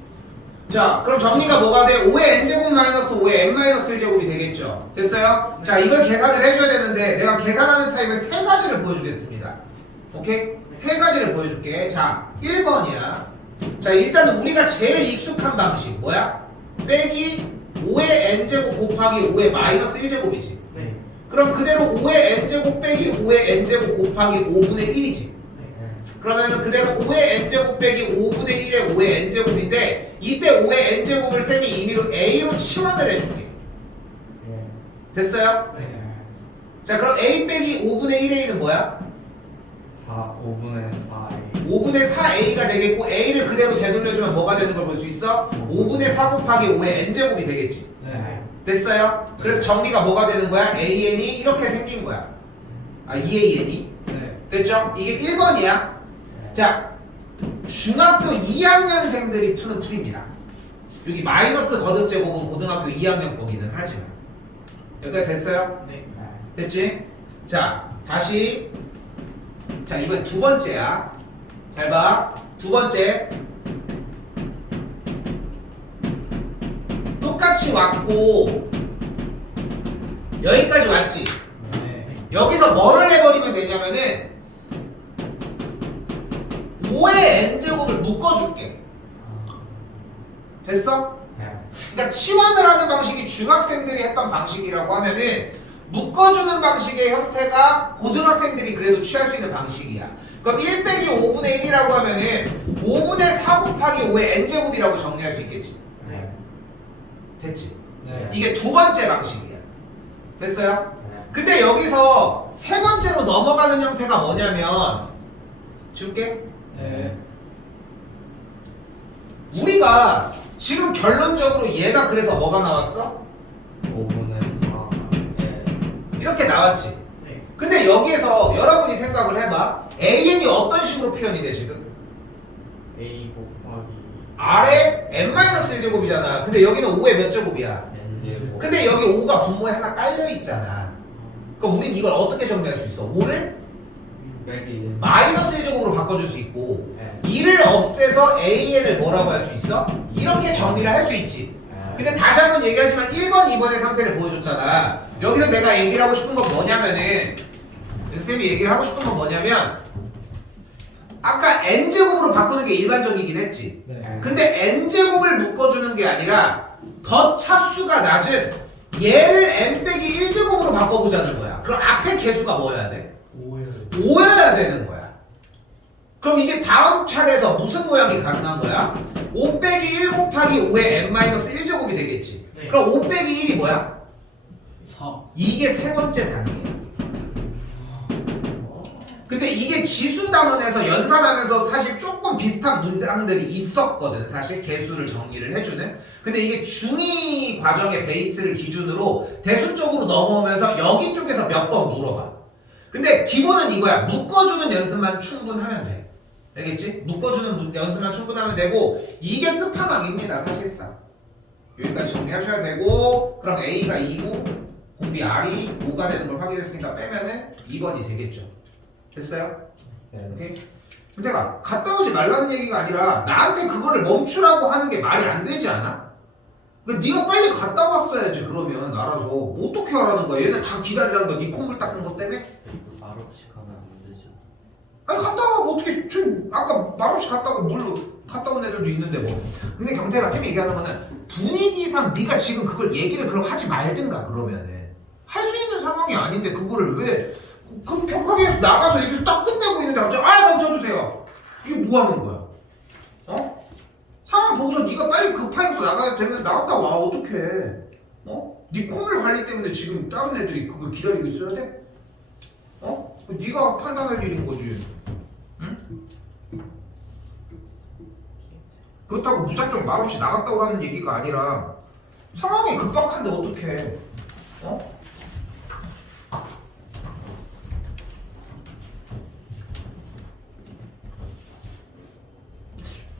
자, 그럼 정리가 뭐가 돼? 5의 n제곱 마이너스 5의 n-1제곱이 되겠죠. 됐어요? 자, 이걸 계산을 해줘야 되는데 내가 계산하는 타입을 세 가지를 보여주겠습니다. 오케이? 세 가지를 보여줄게. 자, 1번이야. 자, 일단은 우리가 제일 익숙한 방식 뭐야? 빼기 5의 n제곱 곱하기 5의 마이너스 1제곱이지. 네. 그럼 그대로 5의 n제곱 빼기 5의 n제곱 곱하기 5분의 1이지. 그러면은 그대로 5의 n제곱 빼기 5분의 1의 5의 n제곱인데, 이때 5의 n제곱을 쌤이 임의로 a로 치환을 해줄게. 네. 됐어요? 네. 자, 그럼 a 빼기 5분의 1의 1은 뭐야? 5분의 4A. 5분의 4a가 되겠고, a를 그대로 되돌려주면 뭐가 되는 걸 볼 수 있어? 5분의 4 곱하기 5의 n제곱이 되겠지. 네. 됐어요? 그래서 정리가 뭐가 되는 거야? an이 이렇게 생긴 거야. 아, 2an이? 네. 됐죠? 이게 1번이야. 자, 중학교 2학년생들이 푸는 풀입니다. 여기 마이너스 거듭 제곱은 고등학교 2학년 거기는 하지만. 여기까지 됐어요? 네. 됐지? 자, 다시. 자, 이번 두 번째야. 잘 봐. 두 번째. 똑같이 왔고, 여기까지 왔지? 네. 여기서 뭐를 해버리면 되냐면은 5의 n제곱을 묶어줄게. 됐어? 네. 그러니까 치환을 하는 방식이 중학생들이 했던 방식이라고 하면은 묶어주는 방식의 형태가 고등학생들이 그래도 취할 수 있는 방식이야. 그럼 1 빼기 5분의 1이라고 하면은 5분의 4 곱하기 5의 n제곱이라고 정리할 수 있겠지. 네. 됐지? 네. 이게 두 번째 방식이야. 됐어요? 네. 근데 여기서 세 번째로 넘어가는 형태가 뭐냐면, 줄게. 네. 우리가 지금 결론적으로 얘가 그래서 뭐가 나왔어? 5분의 4. 네. 이렇게 나왔지. 네. 근데 여기에서 여러분이 생각을 해봐. AN이 어떤 식으로 표현이 돼 지금? A 곱하기 아래 n-1제곱이잖아. 근데 여기는 5의 몇 제곱이야? n제곱. 근데 여기 5가 분모에 하나 깔려 있잖아. 그럼 우린 이걸 어떻게 정리할 수 있어? 5를 빼기 1. 마이너스 1제곱으로 바꿔줄 수 있고, 네. 2를 없애서 AN을 뭐라고 할 수 있어? 이렇게 정리를 할 수 있지. 근데 다시 한번 얘기하지만 1번, 2번의 상태를 보여줬잖아. 여기서 내가 얘기를 하고 싶은 건 뭐냐면은, 쌤이 얘기를 하고 싶은 건 뭐냐면, 아까 n제곱으로 바꾸는 게 일반적이긴 했지. 네. 근데 n제곱을 묶어주는 게 아니라 더 차수가 낮은 얘를 n 빼기 1제곱으로 바꿔보자는 거야. 그럼 앞에 개수가 뭐여야 돼? 5요. 5여야 되는 거야. 그럼 이제 다음 차례에서 무슨 모양이 가능한 거야? 5 빼기 1 곱하기 5의 n-1제곱이 되겠지. 네. 그럼 5 빼기 1이 뭐야? 4. 이게 세 번째 단계야. 근데 이게 지수단원에서 연산하면서 사실 조금 비슷한 문장들이 있었거든. 사실 개수를 정리를 해주는. 근데 이게 중2 과정의 베이스를 기준으로 대수적으로 넘어오면서 여기 쪽에서 몇 번 물어봐. 근데 기본은 이거야. 묶어주는 연습만 충분하면 돼. 알겠지? 묶어주는 연습만 충분하면 되고 이게 끝판왕입니다. 사실상. 여기까지 정리하셔야 되고 그럼 A가 2고 공비 R이 5가 되는 걸 확인했으니까 빼면은 2번이 되겠죠. 됐어요? 네. 오케이? 근데가 갔다 오지 말라는 얘기가 아니라 나한테 그거를 멈추라고 하는 게 말이 안 되지 않아? 그러니까 네가 빨리 갔다 왔어야지. 그러면 알아서 어떻게 하라는 거야? 얘네 다 기다리라는 거야. 네 콩물 닦는 것 때문에? 말없이 가면 안 되죠. 아니 갔다 와면 어떻게 지금 아까 말없이 갔다 오고 물로 갔다 온 애들도 있는데 뭐. 근데 경태가 쌤이 얘기하는 거는 분위기상 네가 지금 그걸 얘기를 그럼 하지 말든가. 그러면은 할 수 있는 상황이 아닌데 그거를 왜 그럼 벽하게 나가서 여기서 딱 끝내고 있는데 갑자기 멈춰주세요. 이게 뭐 하는 거야? 어? 상황 보고서 네가 빨리 급하게 나가야 되면 나갔다 와. 어떡해? 어? 네 콩물 관리 때문에 지금 다른 애들이 그걸 기다리고 있어야 돼? 어? 네가 판단할 일인 거지. 응? 그렇다고 무작정 말없이 나갔다 오라는 얘기가 아니라 상황이 급박한데 어떡해? 어?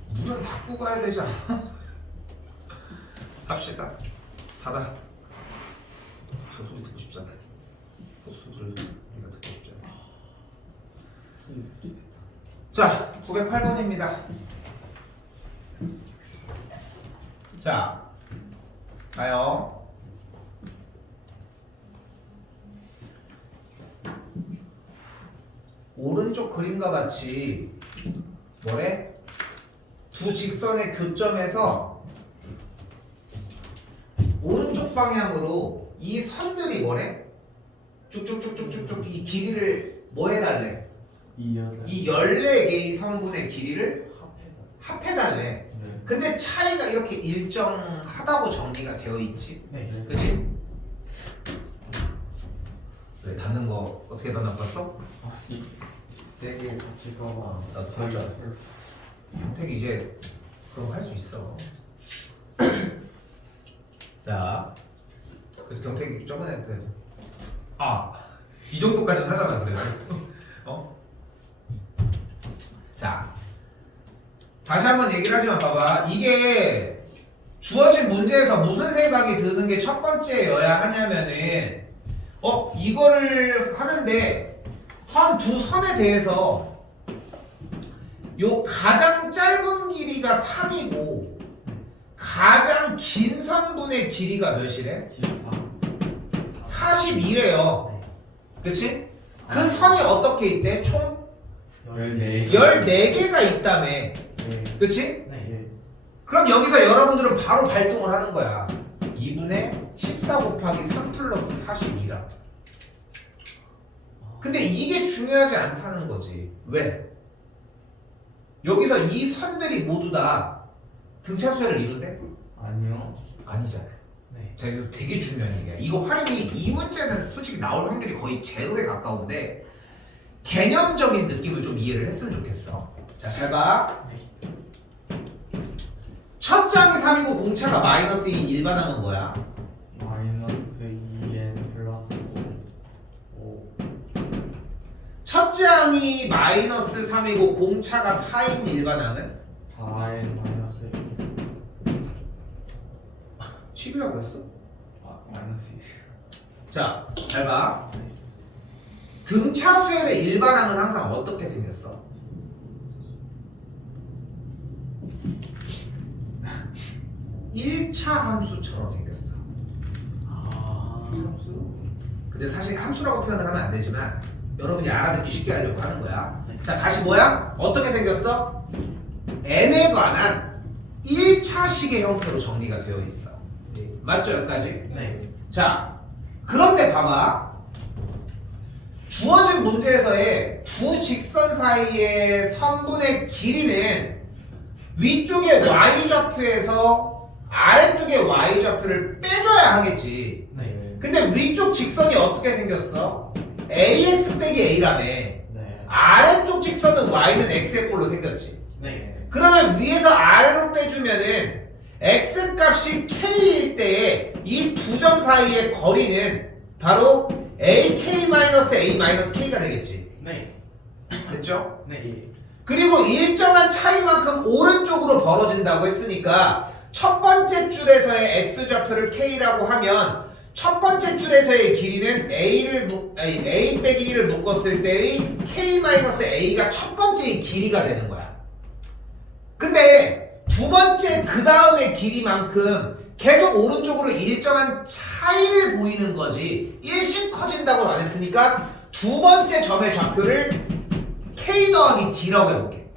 문은 닫고 가야 되지 않아? 합시다. 닫아. 저 소리 듣고 싶잖아. 소리를 우리가 듣고 싶지 않습니다. 자, 908번입니다. 자, 가요. 오른쪽 그림과 같이 뭐래? 두 직선의 교점에서 오른쪽 방향으로 이 선들이 뭐래? 쭉쭉쭉쭉쭉쭉 이 길이를 뭐 해달래? 이 14개의 성분의 길이를 합해달래. 네. 근데 차이가 이렇게 일정하다고 정리가 되어 있지. 네. 그치? 왜 닫는 거 어떻게 다 나빴어? 세게 같이 가봐. 나도 자기가 형택이 이제 그런 거 할 수 있어. 자, 그래서 경택이 저번에 이 정도까지는 하잖아. 그래도 어? 자, 다시 한번 얘기를 하지만 봐봐. 이게 주어진 문제에서 무슨 생각이 드는 게 첫 번째여야 하냐면은 이거를 하는데 두 선에 대해서 요 가장 짧은 길이가 3이고 가장 긴 선분의 길이가 몇이래? 41이래요. 그치? 그 선이 어떻게 있대? 총 14개가 있다며. 그치? 네. 그럼 여기서 여러분들은 바로 발동을 하는 거야. 2분의 14 곱하기 3 플러스 42라. 근데 이게 중요하지 않다는 거지. 왜? 여기서 이 선들이 모두 다 등차 수열을 이루대? 아니요. 아니잖아. 네. 자, 이거 되게 중요한 얘기야. 이거 활용이 이 문제는 솔직히 나올 확률이 거의 제로에 가까운데 개념적인 느낌을 좀 이해를 했으면 좋겠어. 자, 잘 봐. 첫 장이 3이고 공차가 마이너스 2인 일반항은 뭐야? 마이너스 2n 플러스 5. 첫 장이 마이너스 3이고 공차가 4인 일반항은? 4n 마이너스 10이라고 했어? 마이너스 2. 자, 잘 봐. 등차 수열의 일반항은 항상 어떻게 생겼어? 일차 함수처럼 생겼어. 함수. 근데 사실 함수라고 표현을 하면 안 되지만 여러분이 알아듣기 쉽게 하려고 하는 거야. 자, 다시 뭐야? 어떻게 생겼어? n에 관한 1차식의 형태로 정리가 되어 있어. 맞죠? 여기까지? 네. 자, 그런데 봐봐. 주어진 문제에서의 두 직선 사이의 선분의 길이는 위쪽의 y좌표에서 아래쪽의 y좌표를 빼줘야 하겠지. 네. 근데 위쪽 직선이 어떻게 생겼어? ax 빼기 a라며. 네. 아래쪽 직선은 y는 x의 꼴로 생겼지. 네. 그러면 위에서 아래로 빼주면은 x 값이 k일 때에 이 두 점 사이의 거리는 바로 ak-a-k가 되겠지. 네. 됐죠? 네. 그리고 일정한 차이만큼 오른쪽으로 벌어진다고 했으니까 첫 번째 줄에서의 x좌표를 k라고 하면 첫 번째 줄에서의 길이는 a 빼기 1을 묶었을 때의 k-a가 첫 번째의 길이가 되는 거야. 근데 두 번째 그 다음의 길이만큼 계속 오른쪽으로 일정한 차이를 보이는 거지 일씩 커진다고 안 했으니까 두 번째 점의 좌표를 k 더하기 d라고 해볼게.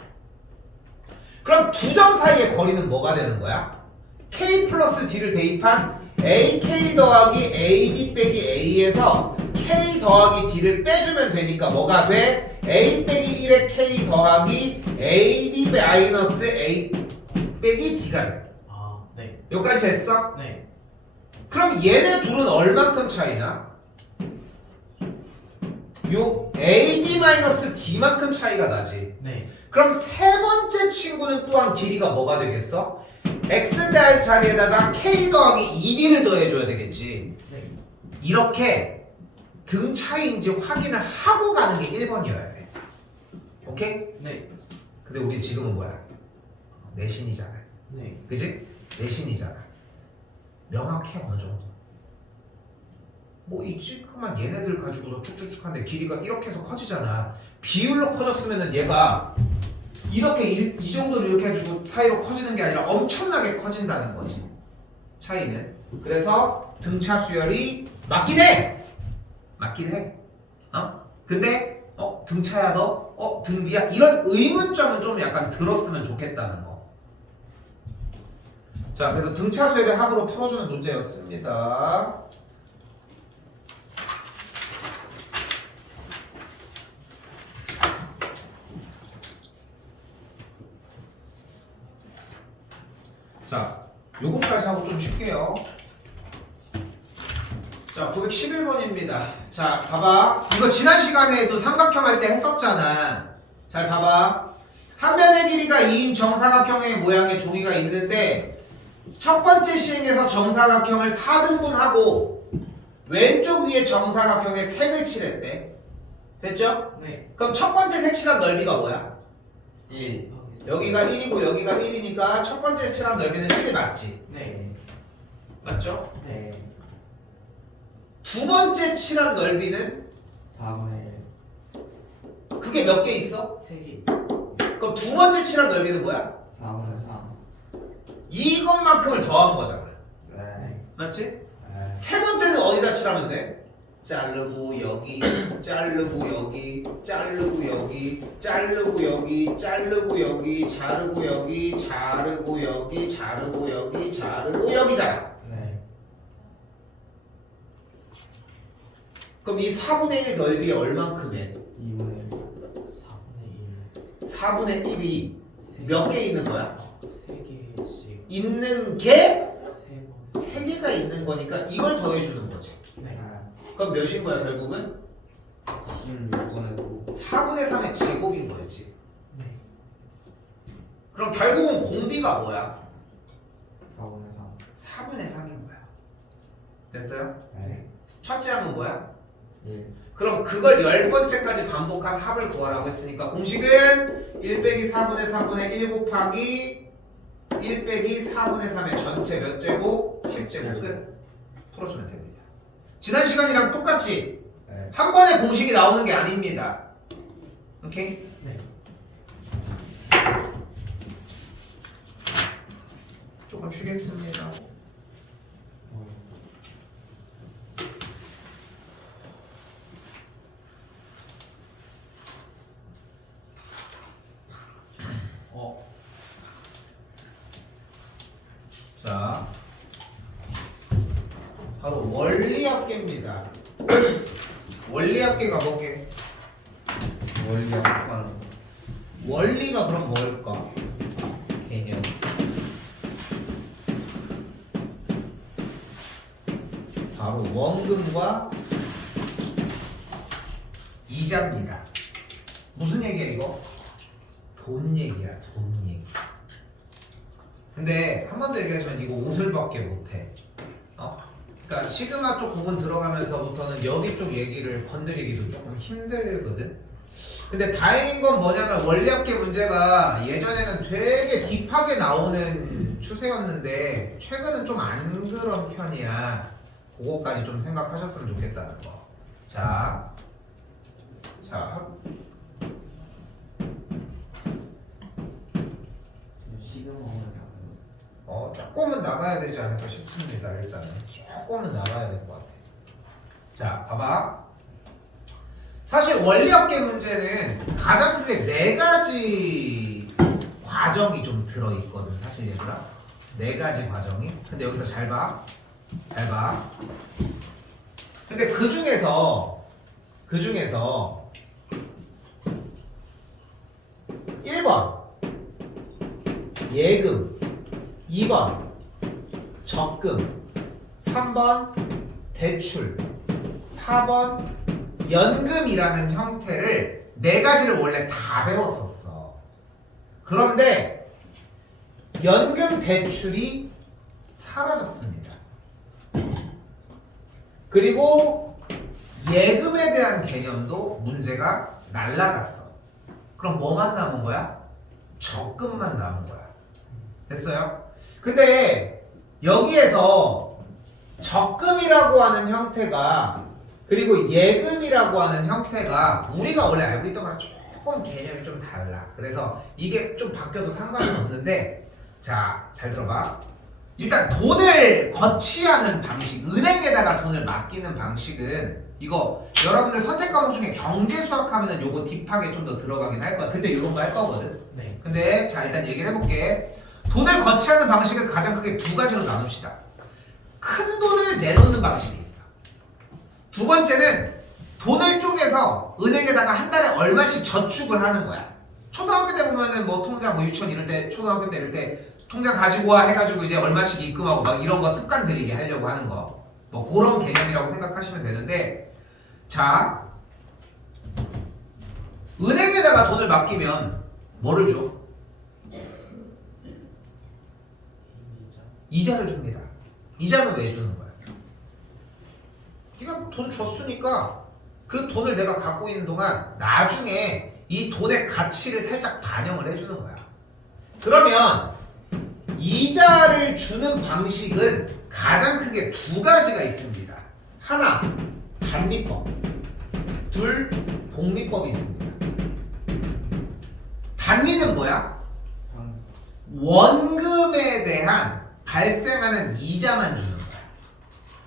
그럼 두 점 사이의 거리는 뭐가 되는 거야? k 플러스 d를 대입한 ak 더하기 ab 빼기 a에서 k 더하기 d를 빼주면 되니까 뭐가 돼? a 빼기 1에 k 더하기 ad 마이너스 a 빼기 d가 돼. 아, 네. 여기까지 됐어? 네. 그럼 얘네 둘은 얼만큼 차이나? 요 ad-d만큼 차이가 나지. 네. 그럼 세 번째 친구는 또한 길이가 뭐가 되겠어? x 대 자리에다가 k 더하기 2d를 더해줘야 되겠지. 네. 이렇게 등 차이인지 확인을 하고 가는 게 1번이어야 돼. 오케이? 네. 근데 우리 지금은 뭐야? 내신이잖아. 네. 그지? 내신이잖아. 명확해 어느 정도. 뭐 있지? 그만 얘네들 가지고서 쭉쭉쭉 하는데 길이가 이렇게 해서 커지잖아. 비율로 커졌으면은 얘가 이렇게 이 정도로 이렇게 해주고 사이로 커지는 게 아니라 엄청나게 커진다는 거지. 차이는. 그래서 등차 수열이 맞긴 해. 맞긴 해. 근데 등차야 너? 등비야? 이런 의문점은 좀 약간 들었으면 좋겠다는 거. 자, 그래서 등차 수열의 합으로 풀어주는 문제였습니다. 자, 요거까지 하고 좀 쉴게요. 자, 911번입니다. 자, 봐봐. 이거 지난 시간에도 삼각형 할 때 했었잖아. 잘 봐봐. 한 면의 길이가 2인 정사각형의 모양의 종이가 있는데 첫 번째 시행에서 정사각형을 4등분하고 왼쪽 위에 정사각형에 색을 칠했대. 됐죠? 네. 그럼 첫 번째 색칠한 넓이가 뭐야? 1. 여기가 1이고 여기가 1이니까 첫 번째 칠한 넓이는 1 맞지? 네. 맞죠? 네. 두 번째 칠한 넓이는 4분의 1. 그게 몇 개 있어? 3개 있어요. 그럼 두 번째 칠한 넓이는 뭐야? 4분의 3. 이것만큼을 더한 거잖아. 네. 맞지? 네. 세 번째는 어디다 칠하면 돼? 자르고 여기, 자르고 여기, 자르고 여기, 자르고 여기, 자르고 여기, 자르고 여기, 자르고 여기, 자르고 여기, 자르고 여기잖아. 네. 그럼 이 4분의 1 넓이 얼만큼 해? 2분의 1. 4분의 4분의 1이 몇 개 있는 거야? 3개씩 있는 게 3번. 3개가 있는 거니까 이걸 더해주는 거지. 네. 그럼 몇인 거야 결국은? 16분의 9. 4분의 3의 제곱인 거였지. 네. 그럼 결국은 공비가 뭐야? 4분의 3. 4분의 3인 거야. 됐어요? 네. 첫째 항은 뭐야? 1. 그럼 그걸 10번째까지 반복한 합을 구하라고 했으니까 공식은 1 빼기 4분의 3분의 1 곱하기 1 빼기 4분의 3의 전체 몇 제곱? 10제곱. 끝. 풀어주면 됩니다. 지난 시간이랑 똑같이 네. 한 번에 공식이 나오는 게 아닙니다. 오케이? 네. 조금 쉬겠습니다. 자, 바로 원리합계입니다. 원리합계 가볼게. 원리가 똑같은 원리가 그럼 뭘까? 개념. 바로 원근과 이자입니다. 무슨 얘기야 이거? 돈 얘기야, 돈 얘기. 근데 한 번 더 얘기하지만 이거 오늘밖에 못해. 그러니까 시그마 쪽 부분 들어가면서부터는 여기 쪽 얘기를 건드리기도 조금 힘들거든. 근데 다행인 건 뭐냐면 원리학계 문제가 예전에는 되게 딥하게 나오는 추세였는데 최근은 좀 안 그런 편이야. 그거까지 좀 생각하셨으면 좋겠다는 거. 자, 시그마가 조금은 나가야 되지 않을까 싶습니다. 일단은 조금은 나가야 될 것 같아. 자, 봐봐. 사실 원리학계 문제는 가장 크게 4가지 과정이 좀 들어있거든. 사실 얘들아, 4가지 과정이. 근데 여기서 잘 봐. 근데 그 중에서 1번 예금, 2번 적금, 3번 대출, 4번 연금이라는 형태를 4가지를 원래 다 배웠었어. 그런데 연금 대출이 사라졌습니다. 그리고 예금에 대한 개념도 문제가 날라갔어. 그럼 뭐만 남은 거야? 적금만 남은 거야. 됐어요? 근데 여기에서 적금이라고 하는 형태가 그리고 예금이라고 하는 형태가 우리가 원래 알고 있던 거랑 조금 개념이 좀 달라. 그래서 이게 좀 바뀌어도 상관은 없는데, 자, 잘 들어봐. 일단 돈을 거치하는 방식, 은행에다가 돈을 맡기는 방식은 이거 여러분들 선택 과목 중에 경제 수학 하면은 요거 딥하게 좀 더 들어가긴 할 거야. 근데 요런 거 할 거거든. 네. 근데 자, 일단 얘기를 해볼게. 돈을 거치하는 방식을 가장 크게 2가지로 나눕시다. 큰 돈을 내놓는 방식이 있어. 두 번째는 돈을 쪼개서 은행에다가 한 달에 얼마씩 저축을 하는 거야. 초등학교 때 보면은 뭐 통장, 뭐 유치원 이럴 때, 초등학교 때 이럴 때 통장 가지고 와 해가지고 이제 얼마씩 입금하고 막 이런 거 습관 들이게 하려고 하는 거. 뭐 그런 개념이라고 생각하시면 되는데, 자, 은행에다가 돈을 맡기면 뭐를 줘? 이자를 줍니다. 이자는 왜 주는 거야? 네가 돈 줬으니까 그 돈을 내가 갖고 있는 동안 나중에 이 돈의 가치를 살짝 반영을 해주는 거야. 그러면 이자를 주는 방식은 가장 크게 2가지가 있습니다. 하나, 단리법. 둘, 복리법이 있습니다. 단리는 뭐야? 원금에 대한 발생하는 이자만 주는 거야.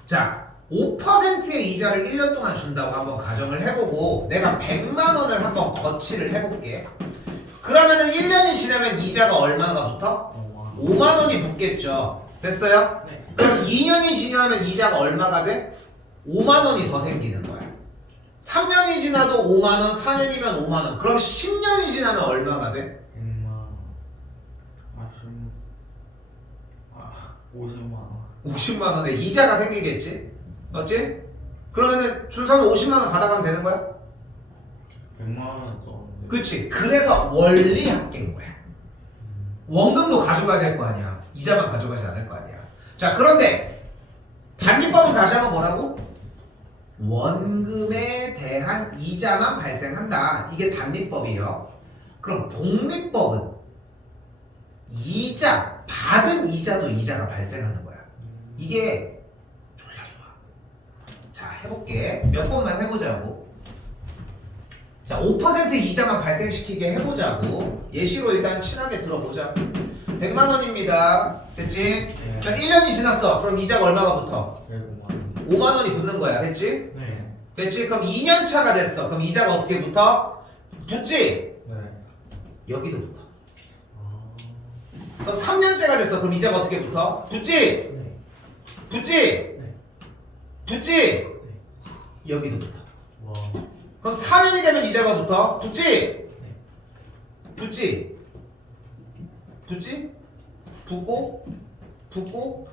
자, 5%의 이자를 1년 동안 준다고 한번 가정을 해보고 내가 100만 원을 한번 거치를 해볼게. 그러면은 1년이 지나면 이자가 얼마가 붙어? 5만 원이 붙겠죠. 됐어요? 네. 그럼 2년이 지나면 이자가 얼마가 돼? 5만 원이 더 생기는 거야. 3년이 지나도 5만 원, 4년이면 5만 원. 그럼 10년이 지나면 얼마가 돼? 50만 원. 50만 원에 이자가 생기겠지? 맞지? 그러면은 준서는 50만 원 받아가면 되는 거야? 100만 원 줬는데. 그치? 그래서 원리학계인 거야. 원금도 가져가야 될 거 아니야. 이자만 가져가지 않을 거 아니야. 자, 그런데 단리법은 다시 한번 뭐라고? 원금에 대한 이자만 발생한다. 이게 단리법이에요. 그럼 복리법은 이자, 받은 이자도 이자가 발생하는 거야. 이게 졸라 좋아. 자, 해볼게. 몇 번만 해보자고. 자, 5% 이자만 발생시키게 해보자고. 예시로 일단 친하게 들어보자. 100만 원입니다. 됐지? 네. 자, 1년이 지났어. 그럼 이자가 얼마가 붙어? 105만 원. 5만 원이 붙는 거야. 됐지? 네. 됐지? 그럼 2년 차가 됐어. 그럼 이자가 어떻게 붙어? 붙지? 네. 여기도 붙어. 아. 그럼 3년째가 됐어. 그럼 이자가 어떻게 붙어? 붙지? 네. 붙지? 네. 붙지? 여기도 붙어. 와. 그럼 4년이 되면 이자가 붙어? 붙지? 네. 붙지? 붙지? 붙고 붙고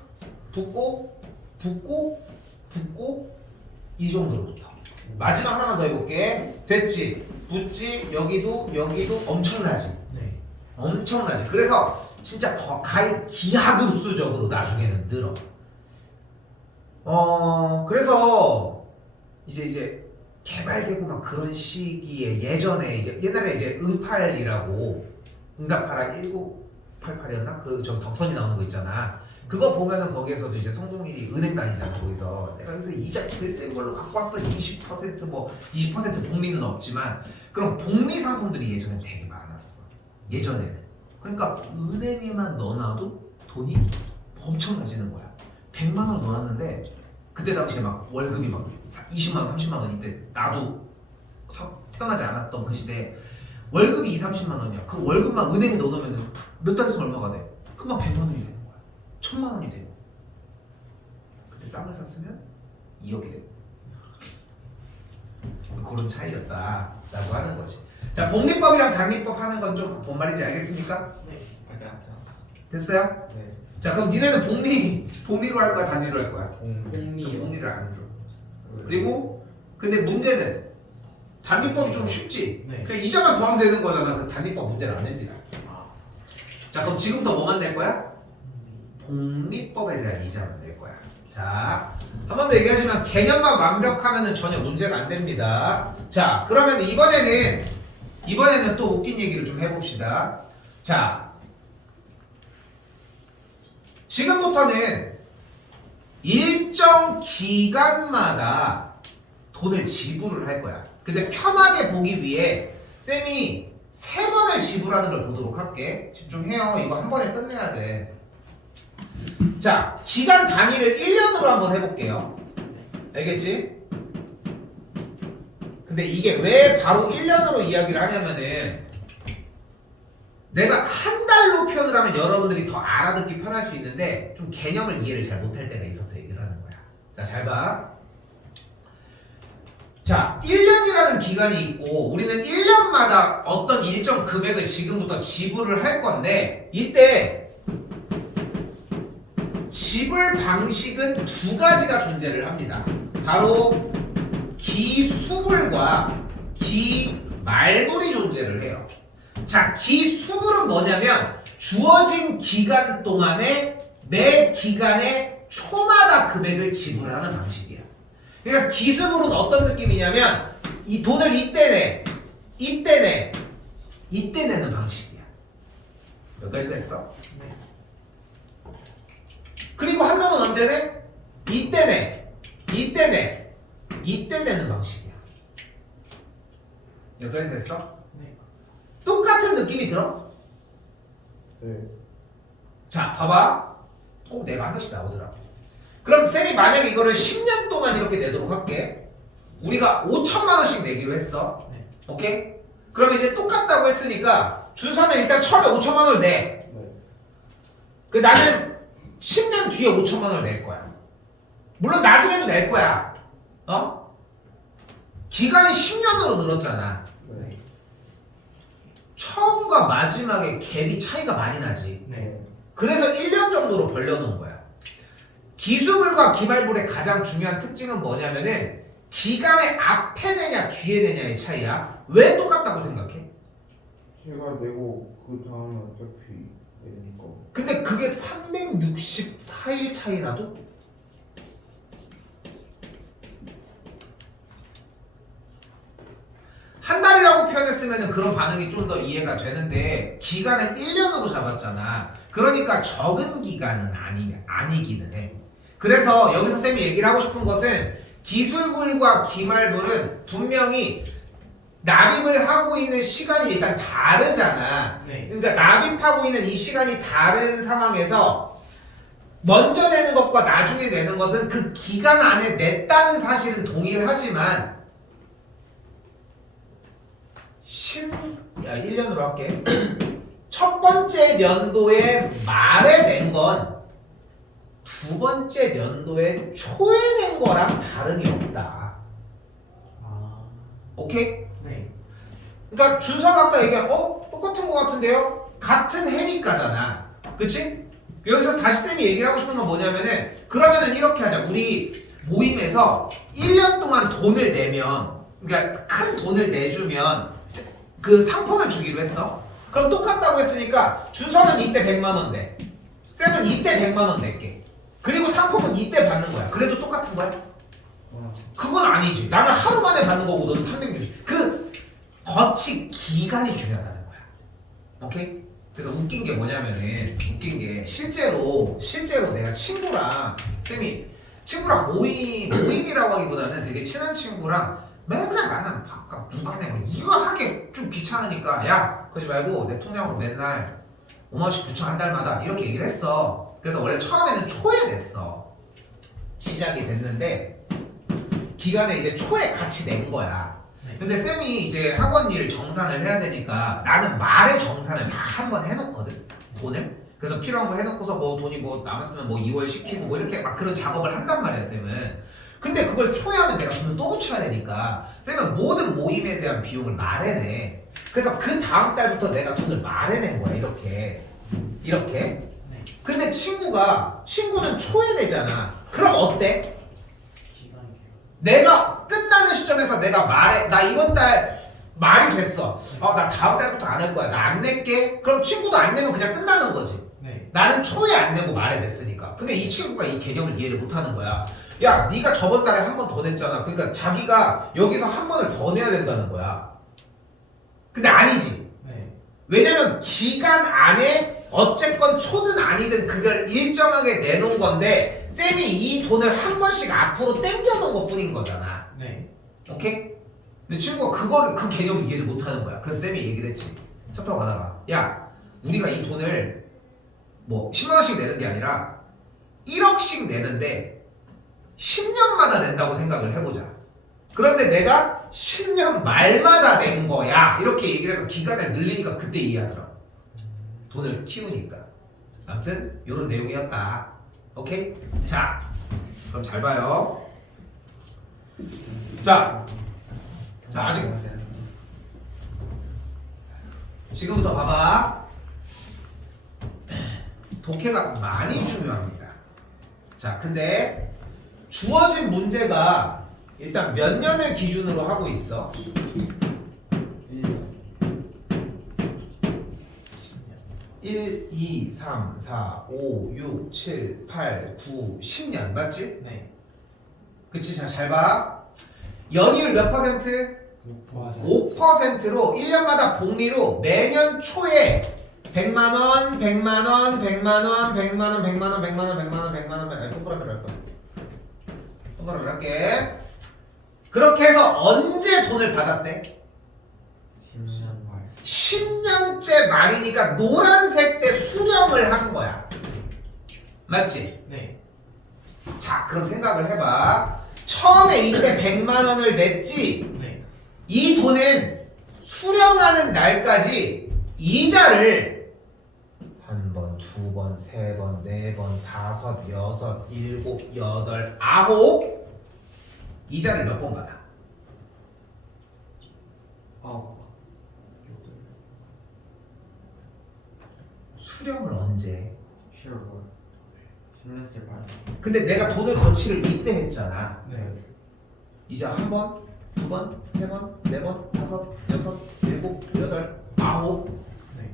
붙고 붙고 붙고 이 정도로 붙어. 마지막 하나만 더 해볼게. 됐지? 붙지, 여기도 엄청나지. 네. 엄청나지. 그래서 진짜 가히 기하급수적으로 나중에는 늘어. 그래서 이제 개발되고 막 그런 시기에 예전에 이제 옛날에 이제 응팔이라고 응답하라 1988이었나? 그 저 덕선이 나오는 거 있잖아. 그거 보면은 거기에서도 이제 성동일이 은행 다니잖아. 거기서 내가 여기서 이자 제일 센 걸로 갖고 왔어. 20% 뭐 20% 복리는 없지만 그런 복리 상품들이 예전에 되게 많았어. 예전에는. 그러니까 은행에만 넣어놔도 돈이 엄청나지는 거야. 100만 원 넣어놨는데 그때 당시에 막 월급이 막 20만 원, 30만 원 이때 나도 태어나지 않았던 그 시대에 월급이 2, 30만 원이야. 그 월급만 은행에 넣어놓으면 몇 달 있으면 얼마가 돼? 금방 100만 원이 되는 거야. 1000만 원이 되고. 그때 땅을 샀으면 2억이 되고. 그런 차이였다라고 하는 거지. 자, 복리법이랑 단리법 하는 건 좀 뭔 말인지 알겠습니까? 네. 됐어요? 네. 자, 그럼 니네는 복리로 할 거야, 단리로 할 거야? 복리. 복리를 안 줘. 그리고 근데 문제는 단리법이 좀 쉽지. 네. 그냥 이자만 더하면 되는 거잖아. 그 단리법 문제는 안 냅니다. 아. 자, 그럼 지금부터 뭐만 낼 거야? 복리법에 대한 이자만 낼 거야. 자, 한 번 더 얘기하지만 개념만 완벽하면은 전혀 문제가 안 됩니다. 자, 그러면 이번에는 또 웃긴 얘기를 좀 해봅시다. 자, 지금부터는 일정 기간마다 돈을 지불을 할 거야. 근데 편하게 보기 위해 쌤이 3번을 지불하는 걸 보도록 할게. 집중해요. 이거 한 번에 끝내야 돼. 자, 기간 단위를 1년으로 한번 해볼게요. 알겠지? 근데 이게 왜 바로 1년으로 이야기를 하냐면은 내가 한 달로 표현을 하면 여러분들이 더 알아듣기 편할 수 있는데 좀 개념을 이해를 잘 못할 때가 있어서 얘기를 하는 거야. 자, 잘 봐. 자, 1년이라는 기간이 있고 우리는 1년마다 어떤 일정 금액을 지금부터 지불을 할 건데 이때 지불 방식은 두 가지가 존재를 합니다. 바로 기수불과 기말불이 존재를 해요. 자, 기수불은 뭐냐면 주어진 기간 동안에 매 기간에 초마다 금액을 지불하는 방식이야. 그러니까 기수불은 어떤 느낌이냐면 이 돈을 이때 내는 방식이야. 몇 가지 됐어? 네. 그리고 한동은 언제 내? 이때 내는 방식이야. 여기까지 됐어? 네. 똑같은 느낌이 들어? 네. 자, 봐봐. 꼭 내가 한 번씩 나오더라. 그럼 쌤이 만약에 이거를 10년 동안 이렇게 내도록 할게. 우리가 5천만 원씩 내기로 했어. 네. 오케이? 그럼 이제 똑같다고 했으니까 준서는 일단 처음에 5천만 원을 내. 네. 그 나는 10년 뒤에 5천만 원을 낼 거야. 물론 나중에도 낼 거야. 기간이 10년으로 늘었잖아. 네. 처음과 마지막에 갭이 차이가 많이 나지. 네. 그래서 1년 정도로 벌려놓은 거야. 기수불과 기말불의 가장 중요한 특징은 뭐냐면은 기간의 앞에 내냐 뒤에 내냐의 차이야. 왜 똑같다고 생각해? 제가 내고 그 다음에 어차피 내니까 근데 그게 364일 차이 나도? 한 달이라고 표현했으면 그런 반응이 좀 더 이해가 되는데 기간은 1년으로 잡았잖아. 그러니까 적은 기간은 아니기는 해. 그래서 여기서 쌤이 얘기를 하고 싶은 것은 기술불과 기말불은 분명히 납입을 하고 있는 시간이 일단 다르잖아. 네. 그러니까 납입하고 있는 이 시간이 다른 상황에서 먼저 내는 것과 나중에 내는 것은 그 기간 안에 냈다는 사실은 동일하지만 1년으로 할게. 첫 번째 연도의 말에 낸 건 두 번째 연도의 초에 낸 거랑 다름이 없다. 아. 오케이? 네. 그러니까 준서가 아까 얘기한 똑같은 거 같은데요? 같은 해니까잖아. 그치? 여기서 다시 쌤이 얘기를 하고 싶은 건 뭐냐면은 그러면은 이렇게 하자. 우리 모임에서 1년 동안 돈을 내면 그러니까 큰 돈을 내주면 그 상품을 주기로 했어. 그럼 똑같다고 했으니까 준서는 이때 100만 원 내. 쌤은 이때 100만 원 낼게. 그리고 상품은 이때 받는 거야. 그래도 똑같은 거야? 그건 아니지. 나는 하루 만에 받는 거고 너는 360. 그 거치 기간이 중요하다는 거야. 오케이? 그래서 웃긴 게 뭐냐면은 웃긴 게 실제로 내가 친구랑 모임이라고 하기보다는 되게 친한 친구랑 맨날 만나면 바깥 누가 내고 이거 하기 좀 귀찮으니까 야 그러지 말고 내 통장으로 맨날 5만원씩 부쳐 한 달마다 이렇게 얘기를 했어. 그래서 원래 처음에는 초에 냈어. 시작이 됐는데 기간에 이제 초에 같이 낸 거야. 근데 쌤이 이제 학원 일 정산을 해야 되니까 나는 말에 정산을 다 한 번 해놓거든 돈을. 그래서 필요한 거 해놓고서 뭐 돈이 뭐 남았으면 뭐 2월 시키고 뭐 이렇게 막 그런 작업을 한단 말이야 쌤은. 근데 그걸 초에 하면 내가 돈을 또 붙여야 되니까 쌤은 모든 모임에 대한 비용을 말에 내. 그래서 그 다음 달부터 내가 돈을 말에 낸 거야 이렇게. 근데 친구는 초에 내잖아. 그럼 어때? 내가 끝나는 시점에서 내가 나 이번 달 말이 됐어. 나 다음 달부터 안 할 거야. 나 안 낼게. 그럼 친구도 안 내면 그냥 끝나는 거지. 나는 초에 안 내고 말에 냈으니까. 근데 이 친구가 이 개념을 이해를 못 하는 거야. 야, 네가 저번 달에 한 번 더 냈잖아. 그러니까 자기가 여기서 한 번을 더 내야 된다는 거야. 근데 아니지. 왜냐면 기간 안에 어쨌건 초든 아니든 그걸 일정하게 내놓은 건데 쌤이 이 돈을 한 번씩 앞으로 땡겨놓은 것 뿐인 거잖아. 오케이? 근데 친구가 그 개념을 이해를 못하는 거야. 그래서 쌤이 얘기를 했지. 차 타고 가다가 야 우리가 이 돈을 뭐 10만 원씩 내는 게 아니라 1억씩 내는데 10년마다 낸다고 생각을 해보자. 그런데 내가 10년 말마다 낸 거야. 이렇게 얘기를 해서 기간을 늘리니까 그때 이해하더라. 돈을 키우니까. 아무튼 이런 내용이었다. 오케이? 자, 그럼 잘 봐요. 자, 아직 지금부터 봐봐. 독해가 많이 중요합니다. 자, 근데 주어진 문제가 일단 몇 년을 기준으로 하고 있어? 1, 2, 3, 4, 5, 6, 7, 8, 9, 10년 맞지? 그치? 자, 잘 봐. 연이율 몇 퍼센트? 5%로 1년마다 복리로 매년 초에 100만원, 100만원, 100만원, 100만원, 100만원, 100만원, 100만원, 100만원, 동그라미로 할 거야. 동그라미로 할게. 그렇게 해서 언제 돈을 받았대? 10년째 말이니까 노란색 때 수령을 한 거야. 맞지? 자, 그럼 생각을 해봐. 처음에 이때 100만 원을 냈지? 이 돈은 수령하는 날까지 이자를 한 번, 두 번, 세 번, 네 번, 다섯, 여섯, 일곱, 여덟, 아홉 이자를 몇 번 받아? 수령을 언제? 근데 내가 돈을 거치를 이때 했잖아. 이자 한 번, 두 번, 세 번, 네 번, 다섯, 여섯, 일곱, 여덟, 아홉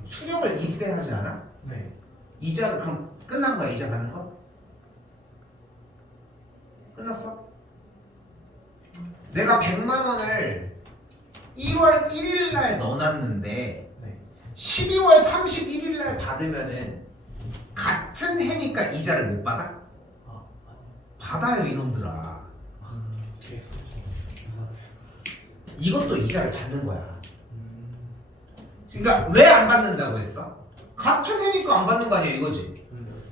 수령을 이때 하지 않아? 이자를 그럼 끝난 거야? 이자 받는 거? 끝났어? 내가 100만 원을 1월 1일 날 넣어놨는데 12월 31일 날 받으면은 같은 해니까 이자를 못 받아? 받아요 이놈들아. 이것도 이자를 받는 거야. 그러니까 왜 안 받는다고 했어? 같은 해니까 안 받는 거 아니야 이거지.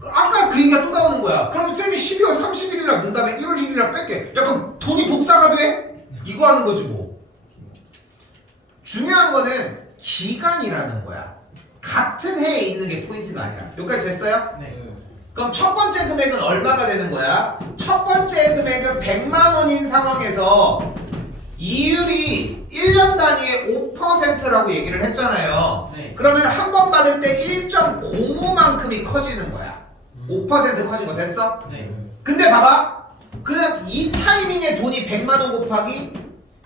아까 그 얘기가 또 나오는 거야. 그럼 쌤이 12월 31일 날 넣은 다음에 1월 1일 날 뺄게. 야 그럼 돈이 복사가 돼? 이거 하는 거지 뭐. 중요한 거는 기간이라는 거야. 같은 해에 있는 게 포인트가 아니라. 여기까지 됐어요? 그럼 첫 번째 금액은 얼마가 되는 거야? 첫 번째 금액은 100만 원인 상황에서 이율이 1년 단위에 5%라고 얘기를 했잖아요. 그러면 한 번 받을 때 1.05만큼이 커지는 거야. 5% 커진 거 됐어? 근데 봐봐. 그냥 이 타이밍에 돈이 100만 원 곱하기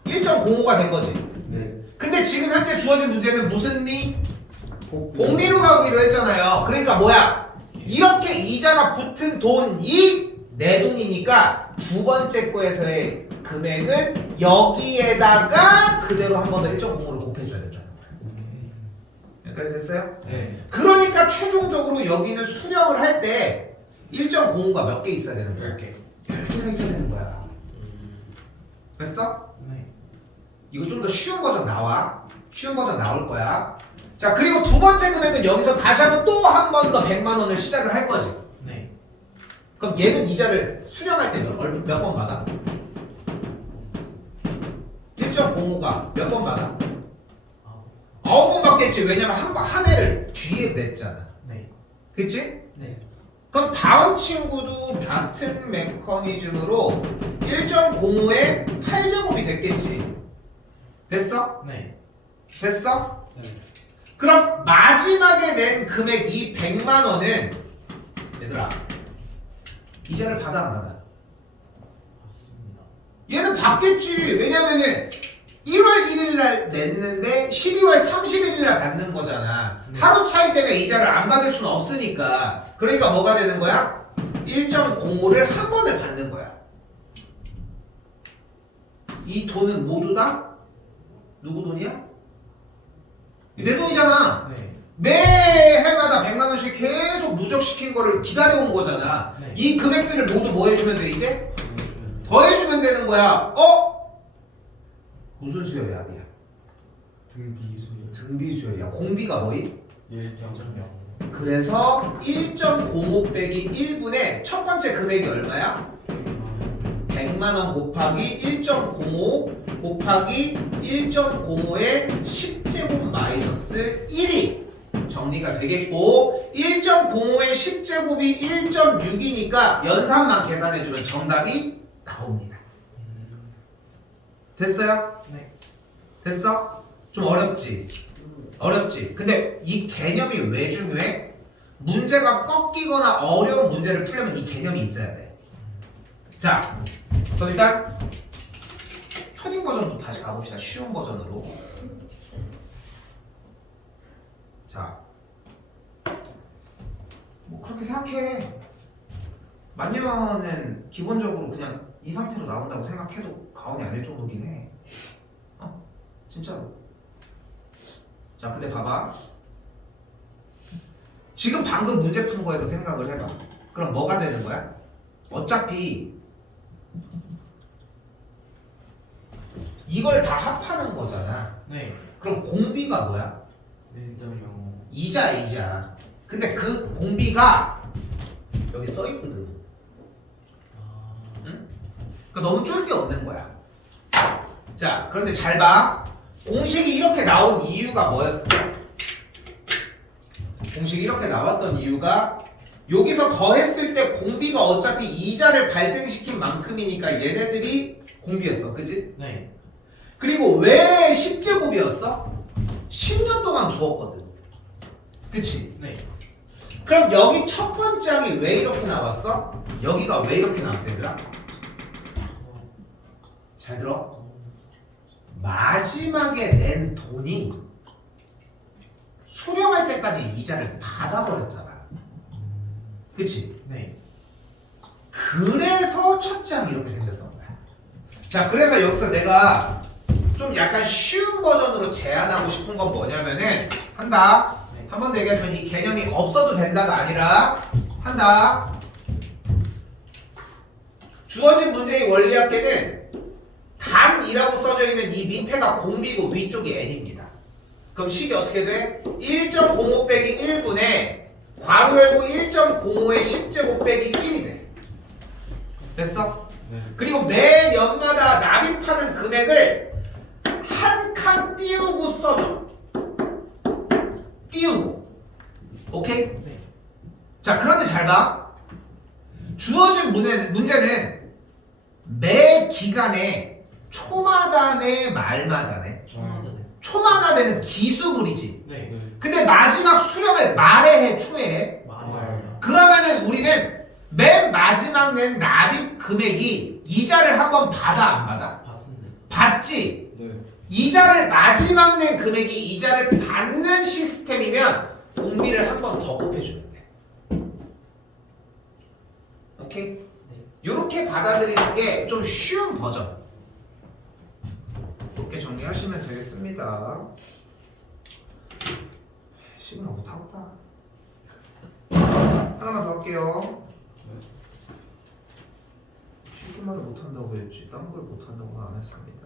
1.05가 된 거지. 근데 지금 현재 주어진 문제는 무슨 리? 복리로 가기로 했잖아요. 그러니까 뭐야? 이렇게 이자가 붙은 돈이 내 돈이니까 두 번째 거에서의 금액은 여기에다가 그대로 한 번 더 1.05를 곱해줘야 된다는 거야. 여기까지 됐어요? 네. 그러니까 최종적으로 여기는 수령을 할 때 1.05가 몇 개 있어야 되는 거야? 10개. 10개가 있어야 되는 거야. 됐어? 네. 이거 좀 더 쉬운 버전 나와. 쉬운 버전 나올 거야. 자, 그리고 두 번째 금액은 여기서 다시 한번 또 한 번 더 100만 원을 시작을 할 거지. 네. 그럼 얘는 이자를 수령할 때 몇 번 받아? 1.05가 몇 번 받아? 9번 받겠지. 왜냐면 한 해를 뒤에 냈잖아. 네. 그치? 네. 그럼 다음 친구도 같은 메커니즘으로 1.05에 8제곱이 됐겠지. 됐어? 네. 됐어? 네. 그럼 마지막에 낸 금액 이 100만 원은 얘들아 이자를 받아 안 받아? 맞습니다. 얘는 받겠지. 왜냐면은 1월 1일 날 냈는데 12월 31일 날 받는 거잖아. 네. 하루 차이 때문에 이자를 안 받을 수는 없으니까. 그러니까 뭐가 되는 거야? 1.05를 한 번을 받는 거야. 이 돈은 모두 다 누구 돈이야? 내 돈이잖아. 네. 매해마다 100만 원씩 계속 누적시킨 거를 기다려온 거잖아. 네. 이 금액들을 모두 뭐 해주면 돼 이제? 네. 더해주면 되는 거야. 무슨 수열이야? 등비수요. 등비 수열이야. 공비가 뭐임? 1.0. 그래서 1.05 빼기 1분의 첫 번째 금액이 얼마야? 100만 원 곱하기 1.05 곱하기 1.05의 10제곱 마이너스 1이 정리가 되겠고 1.05의 10제곱이 1.6이니까 연산만 계산해주면 정답이 나옵니다. 됐어요? 네. 됐어? 좀 어렵지? 어렵지? 근데 이 개념이 왜 중요해? 문제가 꺾이거나 어려운 문제를 풀려면 이 개념이 있어야 돼. 자, 그럼 일단 초딩 버전도 다시 가봅시다. 쉬운 버전으로. 자, 뭐 그렇게 생각해. 만년은 기본적으로 그냥 이 상태로 나온다고 생각해도 가온이 아닐 정도긴 해. 진짜로. 자, 근데 봐봐. 지금 방금 문제 푼 거에서 생각을 해봐. 그럼 뭐가 되는 거야? 어차피 이걸 다 합하는 거잖아. 네. 그럼 공비가 뭐야? 1.0. 이자. 근데 그 공비가 여기 써 있거든. 응? 그러니까 너무 쫄 게 없는 거야. 자, 그런데 잘 봐. 공식이 이렇게 나온 이유가 뭐였어? 공식이 이렇게 나왔던 이유가 여기서 더했을 때 공비가 어차피 이자를 발생시킨 만큼이니까 얘네들이 공비였어. 그지? 네. 그리고 왜 10제곱이었어? 10년 동안 두었거든. 그치? 네. 그럼 여기 첫 번째 항이 왜 이렇게 나왔어? 여기가 왜 이렇게 나왔어, 얘들아? 잘 들어? 마지막에 낸 돈이 수령할 때까지 이자를 받아버렸잖아. 그치? 네. 그래서 첫째 항이 이렇게 생겼던 거야. 자, 그래서 여기서 내가 좀 약간 쉬운 버전으로 제안하고 싶은 건 뭐냐면은 한다. 네. 한 번 더 얘기하지만 이 개념이 없어도 된다가 아니라 한다. 주어진 문제의 원리학계는 단이라고 써져 있는 이 밑에가 공비고 위쪽이 n입니다. 그럼 식이 어떻게 돼? 1.05 빼기 1분의 괄호 열고 1.05의 10제곱 빼기 1이 돼. 됐어? 네. 그리고 매 년마다 납입하는 금액을 한 칸 띄우고 써줘. 띄우고. 오케이? 네. 자, 그런데 잘 봐. 주어진 문제는 매 기간에 초마다 내 말마다 내 초마다네. 초마다 내는 기수물이지. 네. 근데 마지막 수령을 말에 해, 초에 해? 말이야. 그러면은 우리는 맨 마지막 낸 납입 금액이 이자를 한번 받아 안 받아? 봤습니다. 받지. 네. 이자를 마지막 낸 금액이 이자를 받는 시스템이면 공비를 한 번 더 곱해주면 돼. 오케이? 이렇게 받아들이는 게 좀 쉬운 버전. 이렇게 정리하시면 되겠습니다. 시간 못하겠다. 하나만 더 할게요. 쉬운 말을 못한다고 했지 딴 걸 못한다고는 안 했습니다.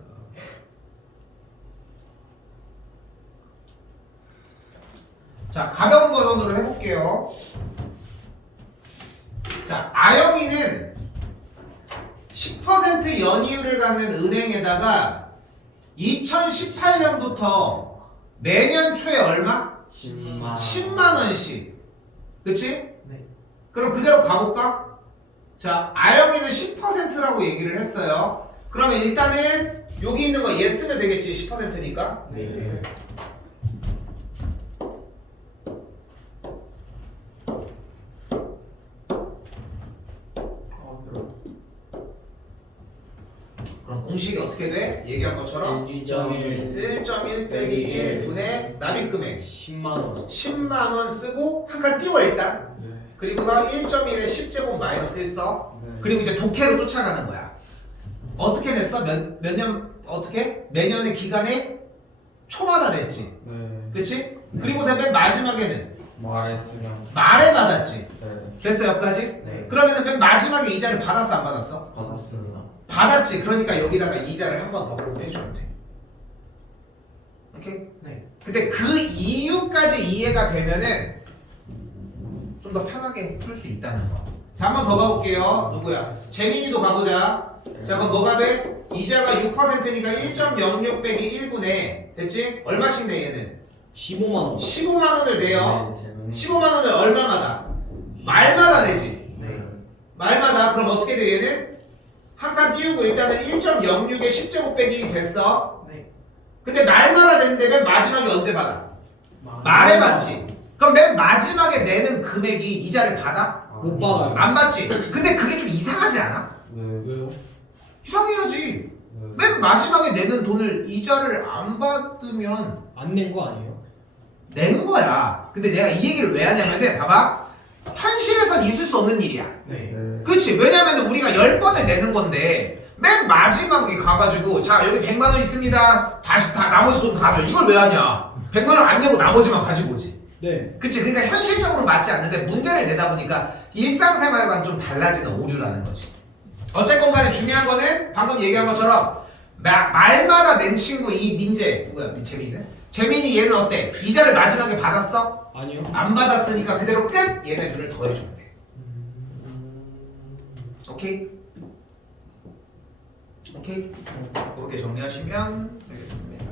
자, 가벼운 버전으로 해볼게요. 자, 아영이는 10% 연이율을 갖는 은행에다가 2018년부터 매년 초에 얼마? 10만 원씩. 그치? 네. 그럼 그대로 가볼까? 자, 아영이는 10%라고 얘기를 했어요. 그러면 일단은 여기 있는 거 얘 쓰면 되겠지, 10%니까. 네. 그럼 공식이 어떻게 돼? 얘기한 것처럼 1.1 1.1 빼기 1 분의 납입금액 10만 원. 10만 원 쓰고 한 칸 띄워 일단. 네. 그리고서 1.1에 10제곱 마이너스 1 써. 네. 그리고 이제 독해로 쫓아가는 거야. 어떻게 냈어? 몇 년, 어떻게? 매년의 기간에 초마다 냈지. 네. 그치? 그리고 맨 마지막에는 말했으면 말에 받았지. 네. 됐어, 여기까지? 네. 그러면은 맨 마지막에 이자를 받았어, 안 받았어? 받았습니다. 받았지. 그러니까 여기다가 이자를 한 번 더 곱해주면 돼. 오케이? 네. 근데 그 이유까지 이해가 되면은 좀 더 편하게 풀 수 있다는 거. 자, 한 번 더 가볼게요. 누구야? 재민이도 가보자. 자, 그럼 뭐가 돼? 이자가 6%니까 1.06 빼기 1분에 됐지? 얼마씩 내 얘는? 15만 원. 15만 원을 내요. 네, 15만 원을 얼마마다? 말마다 내지. 네. 말마다. 그럼 어떻게 돼 얘는? 한 칸 띄우고 일단은 1.06에 10제곱 빼기 됐어. 네. 근데 말마다 냈는데 맨 마지막에 언제 받아? 말에 받지. 그럼 맨 마지막에 내는 금액이 이자를 받아? 못 받아요. 안 받지. 근데 그게 좀 이상하지 않아? 네. 왜요? 이상해야지. 맨 마지막에 내는 돈을 이자를 안 받으면 안 낸 거 아니에요? 낸 거야. 근데 내가 이 얘기를 왜 하냐면은 봐봐. 현실에선 있을 수 없는 일이야. 네. 네. 그치? 왜냐면은 우리가 10번을 내는 건데 맨 마지막에 가가지고 자 여기 100만 원 있습니다. 다시 다 나머지 돈 가져. 이걸 왜 하냐? 100만 원 안 내고 나머지만 가지고 오지. 네. 그치? 그러니까 현실적으로 맞지 않는데 문제를 내다 보니까 일상생활과는 좀 달라지는 오류라는 거지. 어쨌건 간에 중요한 거는 방금 얘기한 것처럼 말마다 낸 친구 이 민재 뭐야 재민이네? 재민이 얘는 어때? 이자를 마지막에 받았어? 아니요. 안 받았으니까 그대로 끝! 얘네 둘을 더해주면 돼. 오케이? 오케이? 그렇게 정리하시면 되겠습니다.